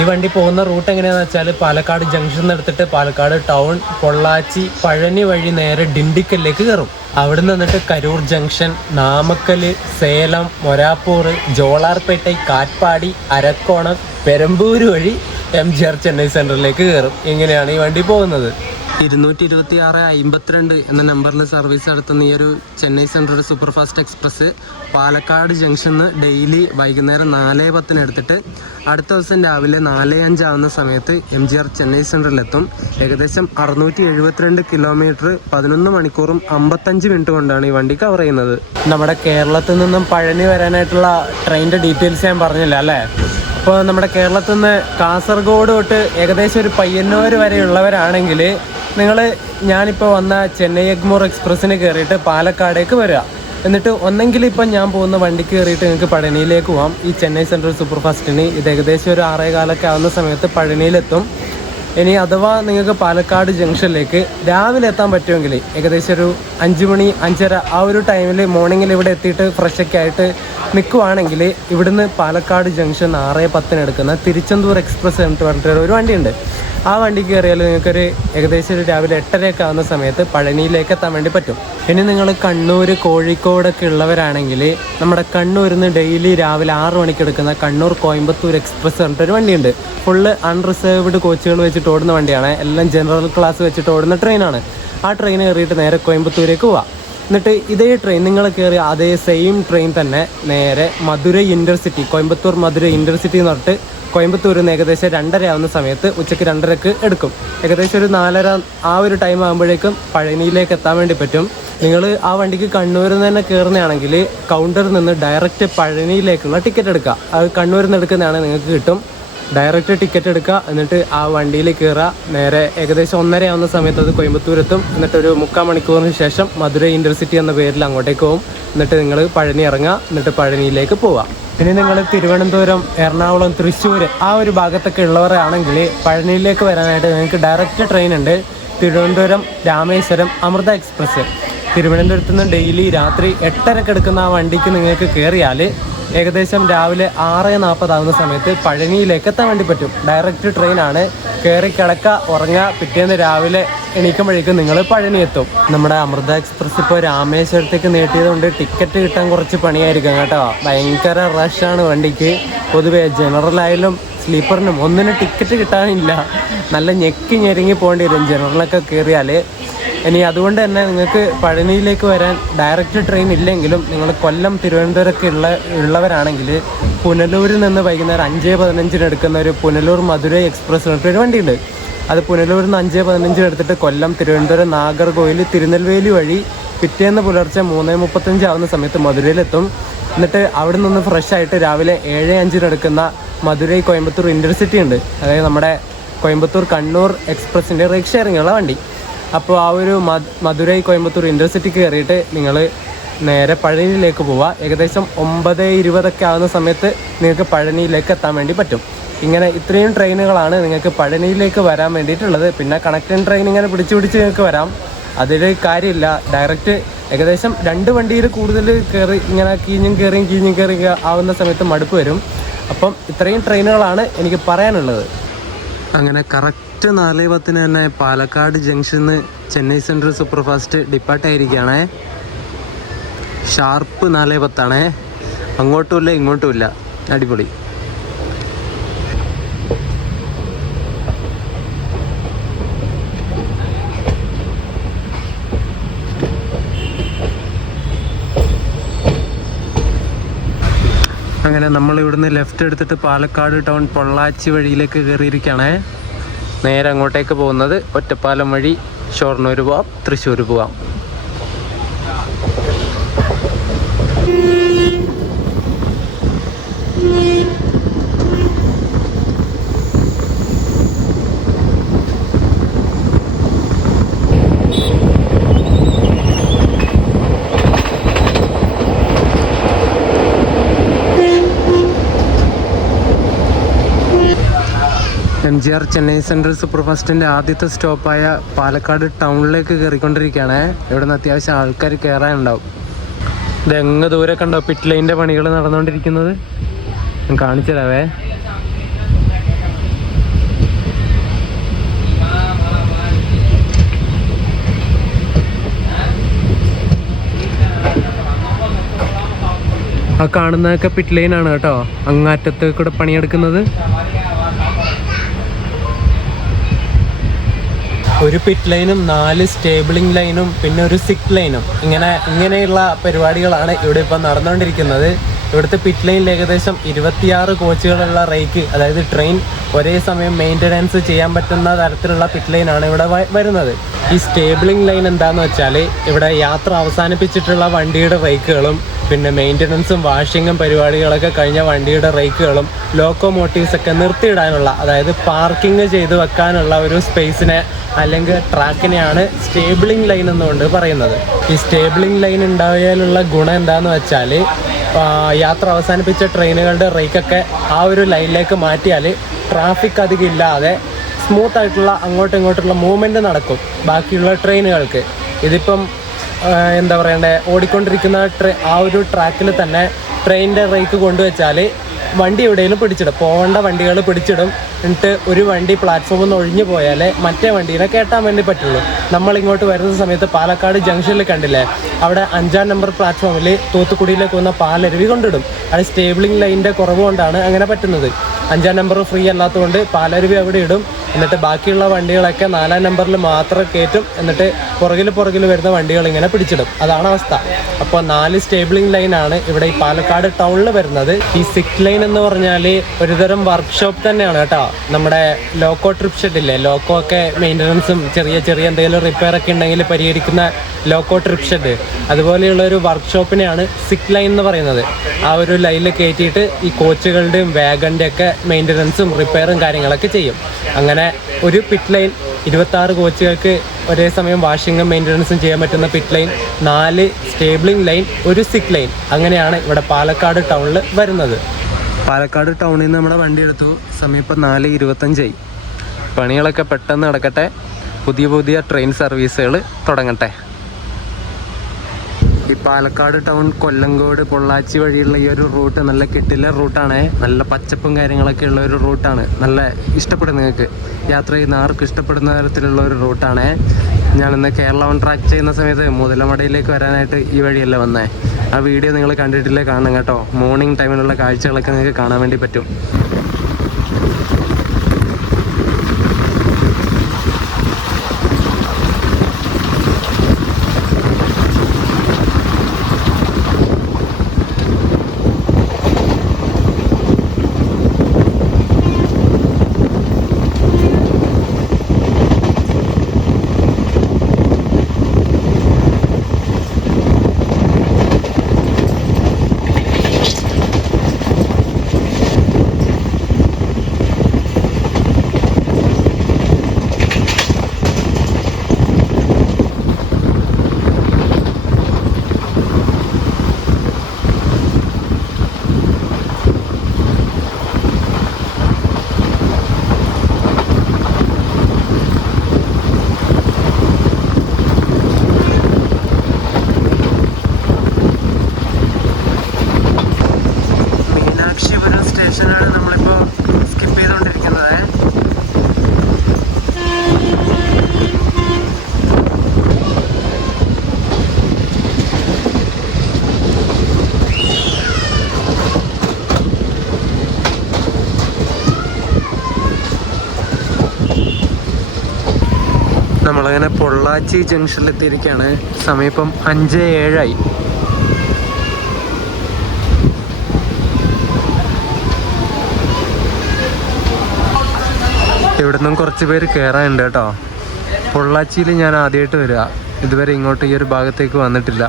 ഈ വണ്ടി പോകുന്ന റൂട്ട് എങ്ങനെയാണെന്ന് വെച്ചാൽ പാലക്കാട് ജംഗ്ഷൻ എടുത്തിട്ട് പാലക്കാട് ടൗൺ, പൊള്ളാച്ചി, പഴനി വഴി നേരെ ഡിണ്ടിക്കലിലേക്ക് കയറും. അവിടെ നിന്നിട്ട് കരൂർ ജംഗ്ഷൻ, നാമക്കൽ, സേലം, മൊരാപ്പൂർ, ജോളാർപേട്ടൈ, കാറ്റ്പാടി, അരക്കോണം, പെരമ്പൂർ വഴി MGR ചെന്നൈ സെൻട്രലിലേക്ക് കയറും. ഇങ്ങനെയാണ് ഈ വണ്ടി പോകുന്നത്. 22652 എന്ന നമ്പറിൽ സർവീസ് നടത്തുന്ന ഈ ഒരു Chennai central super fast express Palakkad ജംഗ്ഷനിൽ ഡെയിലി വൈകുന്നേരം 4:10 എടുത്തിട്ട് അടുത്ത ദിവസം രാവിലെ 4:05 ആവുന്ന സമയത്ത് MGR ചെന്നൈ സെൻട്രലിലെത്തും. ഏകദേശം 672 കിലോമീറ്റർ 11 മണിക്കൂറും 55 മിനിറ്റ് കൊണ്ടാണ് ഈ വണ്ടി കവർ ചെയ്യുന്നത്. നമ്മുടെ കേരളത്തിൽ നിന്നും പഴനി വരാനായിട്ടുള്ള ട്രെയിനിൻ്റെ ഡീറ്റെയിൽസ് ഞാൻ പറഞ്ഞില്ല അല്ലേ. അപ്പോൾ നമ്മുടെ കേരളത്തിൽ നിന്ന് കാസർഗോഡ് തൊട്ട് ഏകദേശം ഒരു പയ്യന്നൂർ വരെയുള്ളവരാണെങ്കിൽ ഞാനിപ്പോൾ വന്ന ചെന്നൈ എഗ്മോർ എക്സ്പ്രസ്സിന് കയറിയിട്ട് പാലക്കാടേക്ക് വരിക. എന്നിട്ട് ഒന്നെങ്കിൽ ഇപ്പം ഞാൻ പോകുന്ന വണ്ടിക്ക് കയറിയിട്ട് നിങ്ങൾക്ക് പഴനിയിലേക്ക് പോകാം. ഈ ചെന്നൈ സെൻട്രൽ സൂപ്പർ ഫാസ്റ്റിന് ഇത് ഏകദേശം ഒരു 6:15 ആവുന്ന സമയത്ത് പഴനിയിലെത്തും. ഇനി അഥവാ നിങ്ങൾക്ക് പാലക്കാട് ജംഗ്ഷനിലേക്ക് രാവിലെ എത്താൻ പറ്റുമെങ്കിൽ ഏകദേശം ഒരു 5 മണി 5:30 ആ ഒരു ടൈമിൽ മോർണിംഗിൽ ഇവിടെ എത്തിയിട്ട് ഫ്രഷൊക്കെ ആയിട്ട് നിൽക്കുവാണെങ്കിൽ ഇവിടുന്ന് പാലക്കാട് ജംഗ്ഷൻ 6:10 എടുക്കുന്ന തിരുച്ചെന്തൂർ എക്സ്പ്രസ് എന്ന് പറഞ്ഞിട്ട് ഒരു വണ്ടിയുണ്ട്. ആ വണ്ടി കയറിയാൽ നിങ്ങൾക്കൊരു ഏകദേശം ഒരു രാവിലെ 8:30 ആവുന്ന സമയത്ത് പഴനിയിലേക്ക് എത്താൻ വേണ്ടി പറ്റും. ഇനി നിങ്ങൾ കണ്ണൂർ കോഴിക്കോടൊക്കെ ഉള്ളവരാണെങ്കിൽ നമ്മുടെ കണ്ണൂരിൽ നിന്ന് ഡെയിലി രാവിലെ 6 മണിക്ക് എടുക്കുന്ന കണ്ണൂർ കോയമ്പത്തൂർ എക്സ്പ്രസ് പറഞ്ഞിട്ടൊരു വണ്ടിയുണ്ട്. ഫുള്ള് അൺറിസർവ്ഡ് കോച്ചുകൾ വെച്ചിട്ട് ഓടുന്ന വണ്ടിയാണ്. എല്ലാം ജനറൽ ക്ലാസ് വെച്ചിട്ട് ഓടുന്ന ട്രെയിനാണ്. ആ ട്രെയിൻ കയറിയിട്ട് നേരെ കോയമ്പത്തൂരേക്ക് പോവാം. എന്നിട്ട് ഇതേ ട്രെയിൻ നിങ്ങൾ കയറിയ അതേ സെയിം ട്രെയിൻ തന്നെ നേരെ മധുരൈ ഇൻ്റർസിറ്റി, കോയമ്പത്തൂർ മധുരൈ ഇൻ്റർസിറ്റി എന്ന് പറഞ്ഞിട്ട് കോയമ്പത്തൂരിൽ നിന്ന് ഏകദേശം 2:30 ആവുന്ന സമയത്ത് ഉച്ചയ്ക്ക് 2:30 എടുക്കും. ഏകദേശം ഒരു 4:30 ആ ഒരു ടൈം ആകുമ്പോഴേക്കും പഴനിയിലേക്ക് എത്താൻ വേണ്ടി പറ്റും. നിങ്ങൾ ആ വണ്ടിക്ക് കണ്ണൂരിൽ നിന്ന് തന്നെ കയറുന്നതാണെങ്കിൽ കൗണ്ടറിൽ നിന്ന് ഡയറക്റ്റ് പഴനിയിലേക്കുള്ള ടിക്കറ്റ് എടുക്കുക. അത് കണ്ണൂരിൽ നിന്ന് എടുക്കുന്നതാണ് നിങ്ങൾക്ക് കിട്ടും. ഡയറക്റ്റ് ടിക്കറ്റ് എടുക്കുക. എന്നിട്ട് ആ വണ്ടിയിൽ കയറുക. നേരെ ഏകദേശം 1:30 ആവുന്ന സമയത്ത് അത് കോയമ്പത്തൂരെത്തും. എന്നിട്ട് ഒരു 3/4 മണിക്കൂറിന് ശേഷം മധുരൈ ഇൻ്റർസിറ്റി എന്ന പേരിൽ അങ്ങോട്ടേക്ക് പോകും. എന്നിട്ട് നിങ്ങൾ പഴനി ഇറങ്ങുക. എന്നിട്ട് പഴനിയിലേക്ക് പോവാം. ഇനി നിങ്ങൾ തിരുവനന്തപുരം, എറണാകുളം, തൃശ്ശൂർ ആ ഒരു ഭാഗത്തൊക്കെ ഉള്ളവരാണെങ്കിൽ പഴനിയിലേക്ക് വരാനായിട്ട് നിങ്ങൾക്ക് ഡയറക്റ്റ് ട്രെയിൻ ഉണ്ട്. തിരുവനന്തപുരം രാമേശ്വരം അമൃത എക്സ്പ്രസ്. തിരുവനന്തപുരത്ത് നിന്ന് ഡെയിലി രാത്രി 8:30 എടുക്കുന്ന ആ വണ്ടിക്ക് നിങ്ങൾക്ക് കയറിയാൽ ഏകദേശം രാവിലെ 6:40 ആവുന്ന സമയത്ത് പഴനിയിലേക്ക് എത്താൻ വേണ്ടി പറ്റും. ഡയറക്റ്റ് ട്രെയിനാണ്. കയറി കിടക്കുക, ഉറങ്ങുക. പിറ്റേന്ന് രാവിലെ എണീക്കുമ്പോഴേക്കും നിങ്ങൾ പഴനി എത്തും. നമ്മുടെ അമൃത എക്സ്പ്രസ് ഇപ്പോൾ രാമേശ്വരത്തേക്ക് നീട്ടിയത് കൊണ്ട് ടിക്കറ്റ് കിട്ടാൻ കുറച്ച് പണിയായിരിക്കും കേട്ടോ. ഭയങ്കര റഷാണ് വണ്ടിക്ക്. പൊതുവേ ജനറലായാലും സ്ലീപ്പറിനും ഒന്നിനും ടിക്കറ്റ് കിട്ടാനില്ല. നല്ല ഞെക്കി ഞെരുങ്ങി പോകേണ്ടി വരും ജനറലൊക്കെ കയറിയാൽ. ഇനി അതുകൊണ്ട് തന്നെ നിങ്ങൾക്ക് പഴനിയിലേക്ക് വരാൻ ഡയറക്റ്റ് ട്രെയിൻ ഇല്ലെങ്കിലും നിങ്ങൾ കൊല്ലം, തിരുവനന്തപുരമൊക്കെ ഉള്ളവരാണെങ്കിൽ പുനലൂരിൽ നിന്ന് വൈകുന്നേരം 5:15 എടുക്കുന്ന ഒരു പുനലൂർ മധുരൈ എക്സ്പ്രസ് പറഞ്ഞിട്ടൊരു വണ്ടിയുണ്ട്. അത് പുനലൂരിൽ നിന്ന് 5:15 എടുത്തിട്ട് കൊല്ലം, തിരുവനന്തപുരം, നാഗർകോവിൽ, തിരുനെൽവേലി വഴി പിറ്റേന്ന് പുലർച്ചെ 3:35 ആവുന്ന സമയത്ത് മധുരയിലെത്തും. എന്നിട്ട് അവിടെ നിന്ന് ഫ്രഷ് ആയിട്ട് രാവിലെ 7:05 എടുക്കുന്ന മധുരൈ കോയമ്പത്തൂർ ഇൻ്റർസിറ്റി ഉണ്ട്. അതായത് നമ്മുടെ കോയമ്പത്തൂർ കണ്ണൂർ എക്സ്പ്രസിൻ്റെ റേക്ക് ഷെയറിംഗ് ഉള്ള വണ്ടി. അപ്പോൾ ആ ഒരു മധുരൈ കോയമ്പത്തൂർ ഇൻ്റർസിറ്റിക്ക് കയറിയിട്ട് നിങ്ങൾ നേരെ പഴനിയിലേക്ക് പോവുക. ഏകദേശം 9:20 ആവുന്ന സമയത്ത് നിങ്ങൾക്ക് പഴനിയിലേക്ക് എത്താൻ വേണ്ടി പറ്റും. ഇങ്ങനെ ഇത്രയും ട്രെയിനുകളാണ് നിങ്ങൾക്ക് പഴനിയിലേക്ക് വരാൻ വേണ്ടിയിട്ടുള്ളത്. പിന്നെ കണക്റ്റിംഗ് ട്രെയിൻ ഇങ്ങനെ പിടിച്ച് നിങ്ങൾക്ക് വരാം. അതിൽ കാര്യമില്ല. ഡയറക്റ്റ് ഏകദേശം 2 വണ്ടിയിൽ കൂടുതൽ കയറി ഇങ്ങനെ കീഞ്ഞും കയറി ആവുന്ന സമയത്ത് മടുപ്പ് വരും. അപ്പം ഇത്രയും ട്രെയിനുകളാണ് എനിക്ക് പറയാനുള്ളത്. അങ്ങനെ കറക്റ്റ് 4:10 തന്നെ പാലക്കാട് ജംഗ്ഷനിൽ ചെന്നൈ സെൻട്രൽ സൂപ്പർ ഫാസ്റ്റ് ഡിപ്പാർട്ടായിരിക്കുകയാണേ. ഷാർപ്പ് 4:10 അങ്ങോട്ടുമില്ല ഇങ്ങോട്ടുമില്ല. അടിപൊളി. അങ്ങനെ നമ്മൾ ഇവിടുന്ന് ലെഫ്റ്റ് എടുത്തിട്ട് പാലക്കാട് ടൗൺ പൊള്ളാച്ചി വഴിയിലേക്ക് കയറിയിരിക്കുകയാണേ. നേരെ അങ്ങോട്ടേക്ക് പോകുന്നത് ഒറ്റപ്പാലം വഴി ഷൊർണൂർ പോവാം, തൃശ്ശൂർ പോവാം. MGR ചെന്നൈ സെൻട്രൽ സൂപ്പർ ഫാസ്റ്റിൻ്റെ ആദ്യത്തെ സ്റ്റോപ്പായ പാലക്കാട് ടൗണിലേക്ക് കയറിക്കൊണ്ടിരിക്കുകയാണ്. ഇവിടെ നിന്ന് അത്യാവശ്യം ആൾക്കാർ കയറാനുണ്ടാവും. ഇതെങ്ങ് ദൂരെ കണ്ടോ പിറ്റ് ലൈൻ്റെ പണികൾ നടന്നുകൊണ്ടിരിക്കുന്നത്. ഞാൻ കാണിച്ചു തരാവേ. ആ കാണുന്നതൊക്കെ പിറ്റ് ലൈനാണ് കേട്ടോ. അങ്ങാറ്റത്ത് കൂടെ പണിയെടുക്കുന്നത്. ഒരു പിറ്റ് ലൈനും 4 സ്റ്റേബിളിംഗ് ലൈനും പിന്നെ ഒരു സിക്ക് ലൈനും ഇങ്ങനെയുള്ള പരിപാടികളാണ് ഇവിടെ ഇപ്പോൾ നടന്നുകൊണ്ടിരിക്കുന്നത്. ഇവിടുത്തെ പിറ്റ് ലൈനിൽ ഏകദേശം 26 കോച്ചുകളുള്ള റേക്ക്, അതായത് ട്രെയിൻ ഒരേ സമയം മെയിൻ്റനൻസ് ചെയ്യാൻ പറ്റുന്ന തരത്തിലുള്ള പിറ്റ് ലൈനാണ് ഇവിടെ വരുന്നത്. ഈ സ്റ്റേബിളിംഗ് ലൈൻ എന്താണെന്ന് വെച്ചാൽ ഇവിടെ യാത്ര അവസാനിപ്പിച്ചിട്ടുള്ള വണ്ടിയുടെ റേക്കുകളും പിന്നെ മെയിൻ്റനൻസും വാഷിങ്ങും പരിപാടികളൊക്കെ കഴിഞ്ഞ വണ്ടിയുടെ റേക്കുകളും ലോക്കോമോട്ടീവ്സ് ഒക്കെ നിർത്തിയിടാനുള്ള, അതായത് പാർക്കിംഗ് ചെയ്ത് വെക്കാനുള്ള ഒരു സ്പേസിനെ അല്ലെങ്കിൽ ട്രാക്കിനെയാണ് സ്റ്റേബിളിംഗ് ലൈൻ എന്നുകൊണ്ട് പറയുന്നത്. ഈ സ്റ്റേബിളിംഗ് ലൈൻ ഉണ്ടായാലുള്ള ഗുണം എന്താണെന്ന് വെച്ചാൽ യാത്ര അവസാനിപ്പിച്ച ട്രെയിനുകളുടെ റേക്കൊക്കെ ആ ഒരു ലൈനിലേക്ക് മാറ്റിയാൽ ട്രാഫിക് അധികം ഇല്ലാതെ സ്മൂത്ത് ആയിട്ടുള്ള അങ്ങോട്ടും ഇങ്ങോട്ടുള്ള മൂവ്മെൻറ്റ് നടക്കും ബാക്കിയുള്ള ട്രെയിനുകൾക്ക്. ഇതിപ്പം എന്താ പറയണ്ടേ, ഓടിക്കൊണ്ടിരിക്കുന്ന ആ ഒരു ട്രാക്കിൽ തന്നെ ട്രെയിനിൻ്റെ റേക്ക് കൊണ്ടുവച്ചാൽ വണ്ടി എവിടെയെങ്കിലും പിടിച്ചിടും, പോകേണ്ട വണ്ടികൾ പിടിച്ചിടും. എന്നിട്ട് ഒരു വണ്ടി പ്ലാറ്റ്ഫോമിൽ നിന്ന് ഒഴിഞ്ഞു പോയാലേ മറ്റേ വണ്ടീനെ കയറ്റാൻ വേണ്ടി പറ്റുള്ളൂ. നമ്മളിങ്ങോട്ട് വരുന്ന സമയത്ത് പാലക്കാട് ജംഗ്ഷനിൽ കണ്ടില്ലേ, അവിടെ 5-ാം നമ്പർ പ്ലാറ്റ്ഫോമിൽ തൂത്തുക്കുടിയിലേക്ക് വന്ന പാലരുവി കൊണ്ടിടും. അത് സ്റ്റേബിളിംഗ് ലൈനിൻ്റെ കുറവ് കൊണ്ടാണ് അങ്ങനെ പറ്റുന്നത്. 5-ാം നമ്പർ ഫ്രീ അല്ലാത്തതുകൊണ്ട് പാലരുവി അവിടെ ഇടും. എന്നിട്ട് ബാക്കിയുള്ള വണ്ടികളൊക്കെ 4-ാം നമ്പറിൽ മാത്രം കയറ്റും. എന്നിട്ട് പുറകിൽ വരുന്ന വണ്ടികൾ ഇങ്ങനെ പിടിച്ചിടും. അതാണ് അവസ്ഥ. അപ്പോൾ 4 സ്റ്റേബിളിംഗ് ലൈനാണ് ഇവിടെ ഈ പാലക്കാട് ടൗണിൽ വരുന്നത്. ഈ സിക്ക് ലൈൻ എന്ന് പറഞ്ഞാൽ ഒരുതരം വർക്ക്ഷോപ്പ് തന്നെയാണ് കേട്ടോ. നമ്മുടെ ലോക്കോ ട്രിപ്പ് ഷെഡ് ഇല്ലേ, ലോക്കോ ഒക്കെ മെയിൻ്റനൻസും ചെറിയ എന്തെങ്കിലും റിപ്പയർ ഒക്കെ ഉണ്ടെങ്കിൽ പരിഹരിക്കുന്ന ലോക്കോ ട്രിപ്പ് ഷെഡ്, അതുപോലെയുള്ള ഒരു വർക്ക്ഷോപ്പിനെയാണ് സിക്ക് ലൈൻ എന്ന് പറയുന്നത്. ആ ഒരു ലൈനിൽ കയറ്റിയിട്ട് ഈ കോച്ചുകളുടെയും വാഗണിൻ്റെ ഒക്കെ മെയിൻ്റനൻസും റിപ്പയറും കാര്യങ്ങളൊക്കെ ചെയ്യും. അങ്ങനെ ഒരു പിറ്റ് ലൈൻ 26 കോച്ചുകൾക്ക് ഒരേ സമയം വാഷിങ്ങും മെയിൻ്റനൻസും ചെയ്യാൻ പറ്റുന്ന പിറ്റ് ലൈൻ, 4 സ്റ്റേബിളിംഗ് ലൈൻ, ഒരു സിക്ക് ലൈൻ, അങ്ങനെയാണ് ഇവിടെ പാലക്കാട് ടൗണിൽ വരുന്നത്. പാലക്കാട് ടൗണിൽ നിന്ന് നമ്മുടെ വണ്ടി എടുത്തു. സമയം ഇപ്പം 4:25. പണികളൊക്കെ പെട്ടെന്ന് നടക്കട്ടെ, പുതിയ ട്രെയിൻ സർവീസുകൾ തുടങ്ങട്ടെ. ഈ പാലക്കാട് ടൗൺ കൊല്ലങ്കോട് പൊള്ളാച്ചി വഴിയുള്ള ഈ ഒരു റൂട്ട് നല്ല കിട്ടില്ല റൂട്ടാണ്. നല്ല പച്ചപ്പും കാര്യങ്ങളൊക്കെ ഉള്ള ഒരു റൂട്ടാണ്. നല്ല ഇഷ്ടപ്പെടും, നിങ്ങൾക്ക് യാത്ര ചെയ്യുന്ന ആർക്കും ഇഷ്ടപ്പെടുന്ന തരത്തിലുള്ള ഒരു റൂട്ടാണ്. ഞാനിന്ന് കേരള വൺ ട്രാക്ക് ചെയ്യുന്ന സമയത്ത് മുതലമടയിലേക്ക് വരാനായിട്ട് ഈ വഴിയല്ല വന്നേ. ആ വീഡിയോ നിങ്ങൾ കണ്ടിട്ടില്ലേ, കാണണം കേട്ടോ. മോർണിംഗ് ടൈമിലുള്ള കാഴ്ചകളൊക്കെ നിങ്ങൾക്ക് കാണാൻ വേണ്ടി പറ്റും. നമ്മളങ്ങനെ പൊള്ളാച്ചി ജംഗ്ഷനിലെത്തിയിരിക്കുകയാണ്. സമയം ഇപ്പം 5:07. ഇവിടെ നിന്നും കുറച്ച് പേര് കയറാനുണ്ട് കേട്ടോ. പൊള്ളാച്ചിയിൽ ഞാൻ ആദ്യമായിട്ട് വരിക, ഇതുവരെ ഇങ്ങോട്ട് ഈ ഒരു ഭാഗത്തേക്ക് വന്നിട്ടില്ല.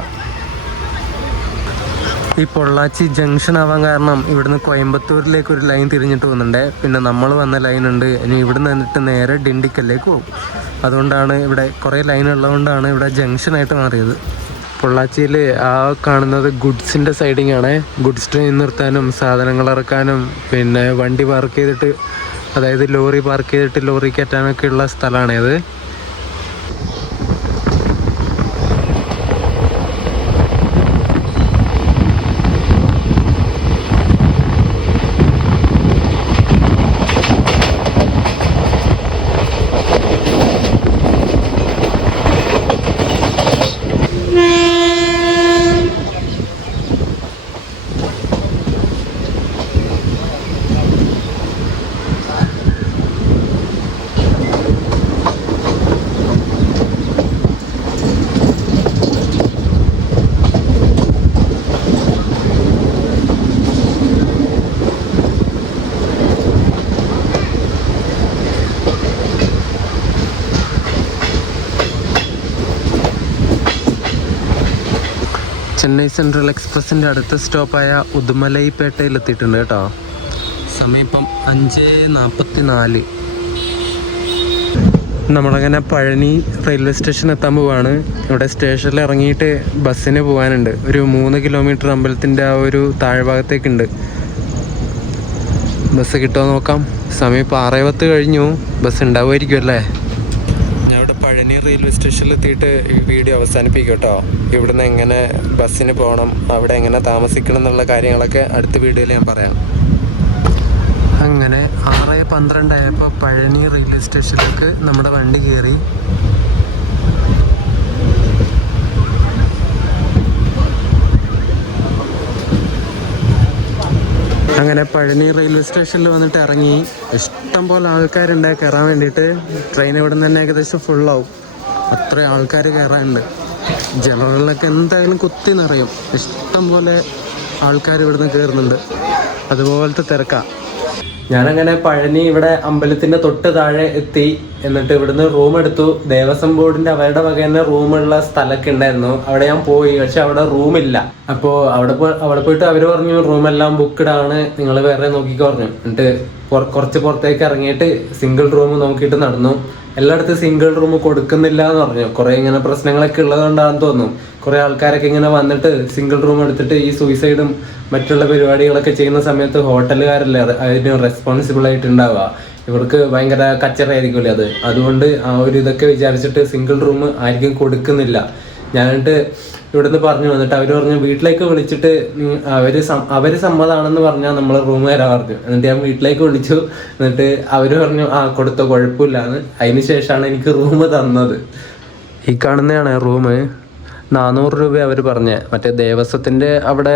ഈ പൊള്ളാച്ചി ജംഗ്ഷൻ ആവാൻ കാരണം ഇവിടുന്ന് കോയമ്പത്തൂരിലേക്ക് ഒരു ലൈൻ തിരിഞ്ഞിട്ട് പോകുന്നുണ്ട്. പിന്നെ നമ്മൾ വന്ന ലൈനുണ്ട്. ഇനി ഇവിടുന്ന് എന്നിട്ട് നേരെ ഡിണ്ടിക്കലിലേക്ക് പോകും. അതുകൊണ്ടാണ് ഇവിടെ കുറേ ലൈൻ ഉള്ളതുകൊണ്ടാണ് ഇവിടെ ജംഗ്ഷനായിട്ട് മാറിയത്. പൊള്ളാച്ചിയിൽ ആ കാണുന്നത് ഗുഡ്സിൻ്റെ സൈഡിങ് ആണ്. ഗുഡ്സ് ട്രെയിൻ നിർത്താനും സാധനങ്ങൾ ഇറക്കാനും പിന്നെ വണ്ടി പാർക്ക് ചെയ്തിട്ട്, അതായത് ലോറി പാർക്ക് ചെയ്തിട്ട് ലോറി കയറ്റാനൊക്കെ ഉള്ള സ്ഥലമാണിത്. ചെന്നൈ സെൻട്രൽ എക്സ്പ്രസിൻ്റെ അടുത്ത സ്റ്റോപ്പായ ഉദുമലൈപേട്ടയിൽ എത്തിയിട്ടുണ്ട് കേട്ടോ. സമയം ഇപ്പം 5:44. നമ്മളങ്ങനെ പഴനി റെയിൽവേ സ്റ്റേഷൻ എത്താൻ പോവാണ്. ഇവിടെ സ്റ്റേഷനിൽ ഇറങ്ങിയിട്ട് ബസ്സിന് പോകാനുണ്ട്. ഒരു 3 കിലോമീറ്റർ അമ്പലത്തിൻ്റെ ആ ഒരു താഴ്ഭാഗത്തേക്കുണ്ട്. ബസ് കിട്ടുമോ നോക്കാം. സമയം ഇപ്പോൾ 6:10 കഴിഞ്ഞു. ബസ് ഉണ്ടാവുമായിരിക്കും അല്ലേ. ഞാൻ ഇവിടെ പഴനി റെയിൽവേ സ്റ്റേഷനിൽ എത്തിയിട്ട് ഈ വീഡിയോ അവസാനിപ്പിക്കും കേട്ടോ. ഇവിടുന്ന് എങ്ങനെ ബസ്സിന് പോകണം, അവിടെ എങ്ങനെ താമസിക്കണം എന്നുള്ള കാര്യങ്ങളൊക്കെ അടുത്ത വീഡിയോയിൽ ഞാൻ പറയാം. അങ്ങനെ 6:12 ആയപ്പോൾ പഴനി റെയിൽവേ സ്റ്റേഷനിലേക്ക് നമ്മുടെ വണ്ടി കയറി. അങ്ങനെ പഴനി റെയിൽവേ സ്റ്റേഷനിൽ വന്നിട്ട് ഇറങ്ങി. ഇഷ്ടം പോലെ ആൾക്കാരുണ്ടായി കയറാൻ വേണ്ടിയിട്ട്. ട്രെയിൻ ഇവിടെ നിന്ന് തന്നെ ഏകദേശം ഫുള്ളാവും. അത്ര ആൾക്കാർ കയറാനുണ്ട്. ജനറലിലൊക്കെ എന്തായാലും കുത്തി നിറയും. ഇഷ്ടം പോലെ ആൾക്കാർ ഇവിടുന്ന് കയറുന്നുണ്ട്. അതുപോലത്തെ തിരക്കാ. ഞാനങ്ങനെ പഴനി ഇവിടെ അമ്പലത്തിൻ്റെ തൊട്ട് താഴെ എത്തി. എന്നിട്ട് ഇവിടുന്ന് റൂം എടുത്തു. ദേവസ്വം ബോർഡിൻ്റെ അവരുടെ വക തന്നെ റൂമുള്ള സ്ഥലമൊക്കെ ഉണ്ടായിരുന്നു. അവിടെ ഞാൻ പോയി. പക്ഷെ അവിടെ റൂമില്ല. അപ്പോൾ അവിടെ പോയിട്ട് അവർ പറഞ്ഞു റൂമെല്ലാം ബുക്ക്ഡ് ആണ്, നിങ്ങൾ വേറെ നോക്കിക്കോ പറഞ്ഞു. എന്നിട്ട് കുറച്ച് പുറത്തേക്ക് ഇറങ്ങിയിട്ട് സിംഗിൾ റൂം നോക്കിയിട്ട് നടന്നു. എല്ലായിടത്തും സിംഗിൾ റൂം കൊടുക്കുന്നില്ല എന്ന് പറഞ്ഞു. കുറേ ഇങ്ങനെ പ്രശ്നങ്ങളൊക്കെ ഉള്ളതുകൊണ്ടാണെന്ന് തോന്നുന്നു. കുറേ ആൾക്കാരൊക്കെ ഇങ്ങനെ വന്നിട്ട് സിംഗിൾ റൂം എടുത്തിട്ട് ഈ സൂയിസൈഡും മറ്റുള്ള പരിപാടികളൊക്കെ ചെയ്യുന്ന സമയത്ത് ഹോട്ടലുകാരല്ലേ അതിന് റെസ്പോൺസിബിൾ ആയിട്ടുണ്ടാവുക. ഇവർക്ക് ഭയങ്കര കച്ചറായിരിക്കുമല്ലേ അത്. അതുകൊണ്ട് ആ ഒരു ഇതൊക്കെ വിചാരിച്ചിട്ട് സിംഗിൾ റൂം ആർക്കും കൊടുക്കുന്നില്ല. ഞാനിട്ട് ഇവിടുന്ന് പറഞ്ഞു. വന്നിട്ട് അവർ പറഞ്ഞു വീട്ടിലേക്ക് വിളിച്ചിട്ട് അവർ സമ്മതമാണെന്ന് പറഞ്ഞാൽ നമ്മൾ റൂം തരാൻ പറഞ്ഞു. എന്നിട്ട് ഞാൻ വീട്ടിലേക്ക് വിളിച്ചു. എന്നിട്ട് അവർ പറഞ്ഞു കൊടുത്തോ കുഴപ്പമില്ലാന്ന്. അതിന് ശേഷമാണ് എനിക്ക് റൂം തന്നത്. ഈ കാണുന്നതാണ് റൂം. 400 രൂപ അവർ പറഞ്ഞത്. മറ്റേ ദേവസ്വത്തിൻ്റെ അവിടെ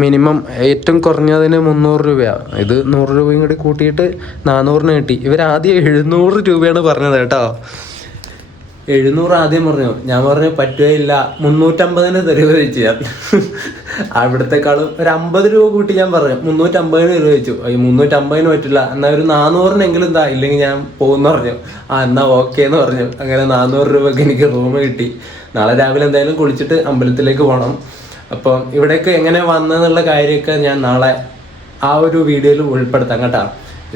മിനിമം ഏറ്റവും കുറഞ്ഞതിന് 300 രൂപയാണ്. ഇത് 100 രൂപയും കൂടി കൂട്ടിയിട്ട് 400 കിട്ടി. ഇവരാദ്യം 700 രൂപയാണ് പറഞ്ഞത് കേട്ടോ. 700 ആദ്യം പറഞ്ഞു. ഞാൻ പറഞ്ഞു പറ്റുകയില്ല, 350 തരുക വെച്ച് ഞാൻ. അവിടത്തെക്കാളും ഒരു 50 രൂപ കൂട്ടി ഞാൻ പറഞ്ഞു. 350 രൂപ വെച്ചു. 350 പറ്റില്ല, എന്നാൽ ഒരു 400 എന്താ, ഇല്ലെങ്കിൽ ഞാൻ പോകുന്ന പറഞ്ഞു. എന്നാ ഓക്കെ എന്ന് പറഞ്ഞു. അങ്ങനെ 400 രൂപയ്ക്ക് എനിക്ക് റൂം കിട്ടി. നാളെ രാവിലെ എന്തായാലും കുളിച്ചിട്ട് അമ്പലത്തിലേക്ക് പോകണം. അപ്പം ഇവിടേക്ക് എങ്ങനെ വന്നെന്നുള്ള കാര്യമൊക്കെ ഞാൻ നാളെ ആ ഒരു വീഡിയോയിൽ ഉൾപ്പെടുത്താം കേട്ടോ.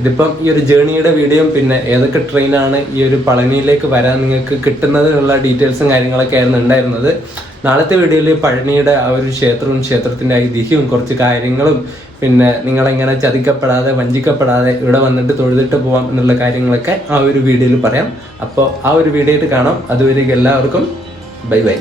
ഇതിപ്പം ഈ ഒരു ജേണിയുടെ വീഡിയോയും പിന്നെ ഏതൊക്കെ ട്രെയിനാണ് ഈ ഒരു പളനിയിലേക്ക് വരാൻ നിങ്ങൾക്ക് കിട്ടുന്നത് ഉള്ള ഡീറ്റെയിൽസും കാര്യങ്ങളൊക്കെ ആയിരുന്നു ഉണ്ടായിരുന്നത്. നാളത്തെ വീഡിയോയിൽ പഴനിയുടെ ആ ഒരു ക്ഷേത്രത്തിൻ്റെ ഐതിഹ്യവും കുറച്ച് കാര്യങ്ങളും പിന്നെ നിങ്ങളെങ്ങനെ ചതിക്കപ്പെടാതെ വഞ്ചിക്കപ്പെടാതെ ഇവിടെ വന്നിട്ട് തൊഴുതിട്ട് പോവാം എന്നുള്ള കാര്യങ്ങളൊക്കെ ആ ഒരു വീഡിയോയിൽ പറയാം. അപ്പോൾ ആ ഒരു വീഡിയോയിൽ കാണാം. അതുവരെ എല്ലാവർക്കും ബൈ ബൈ.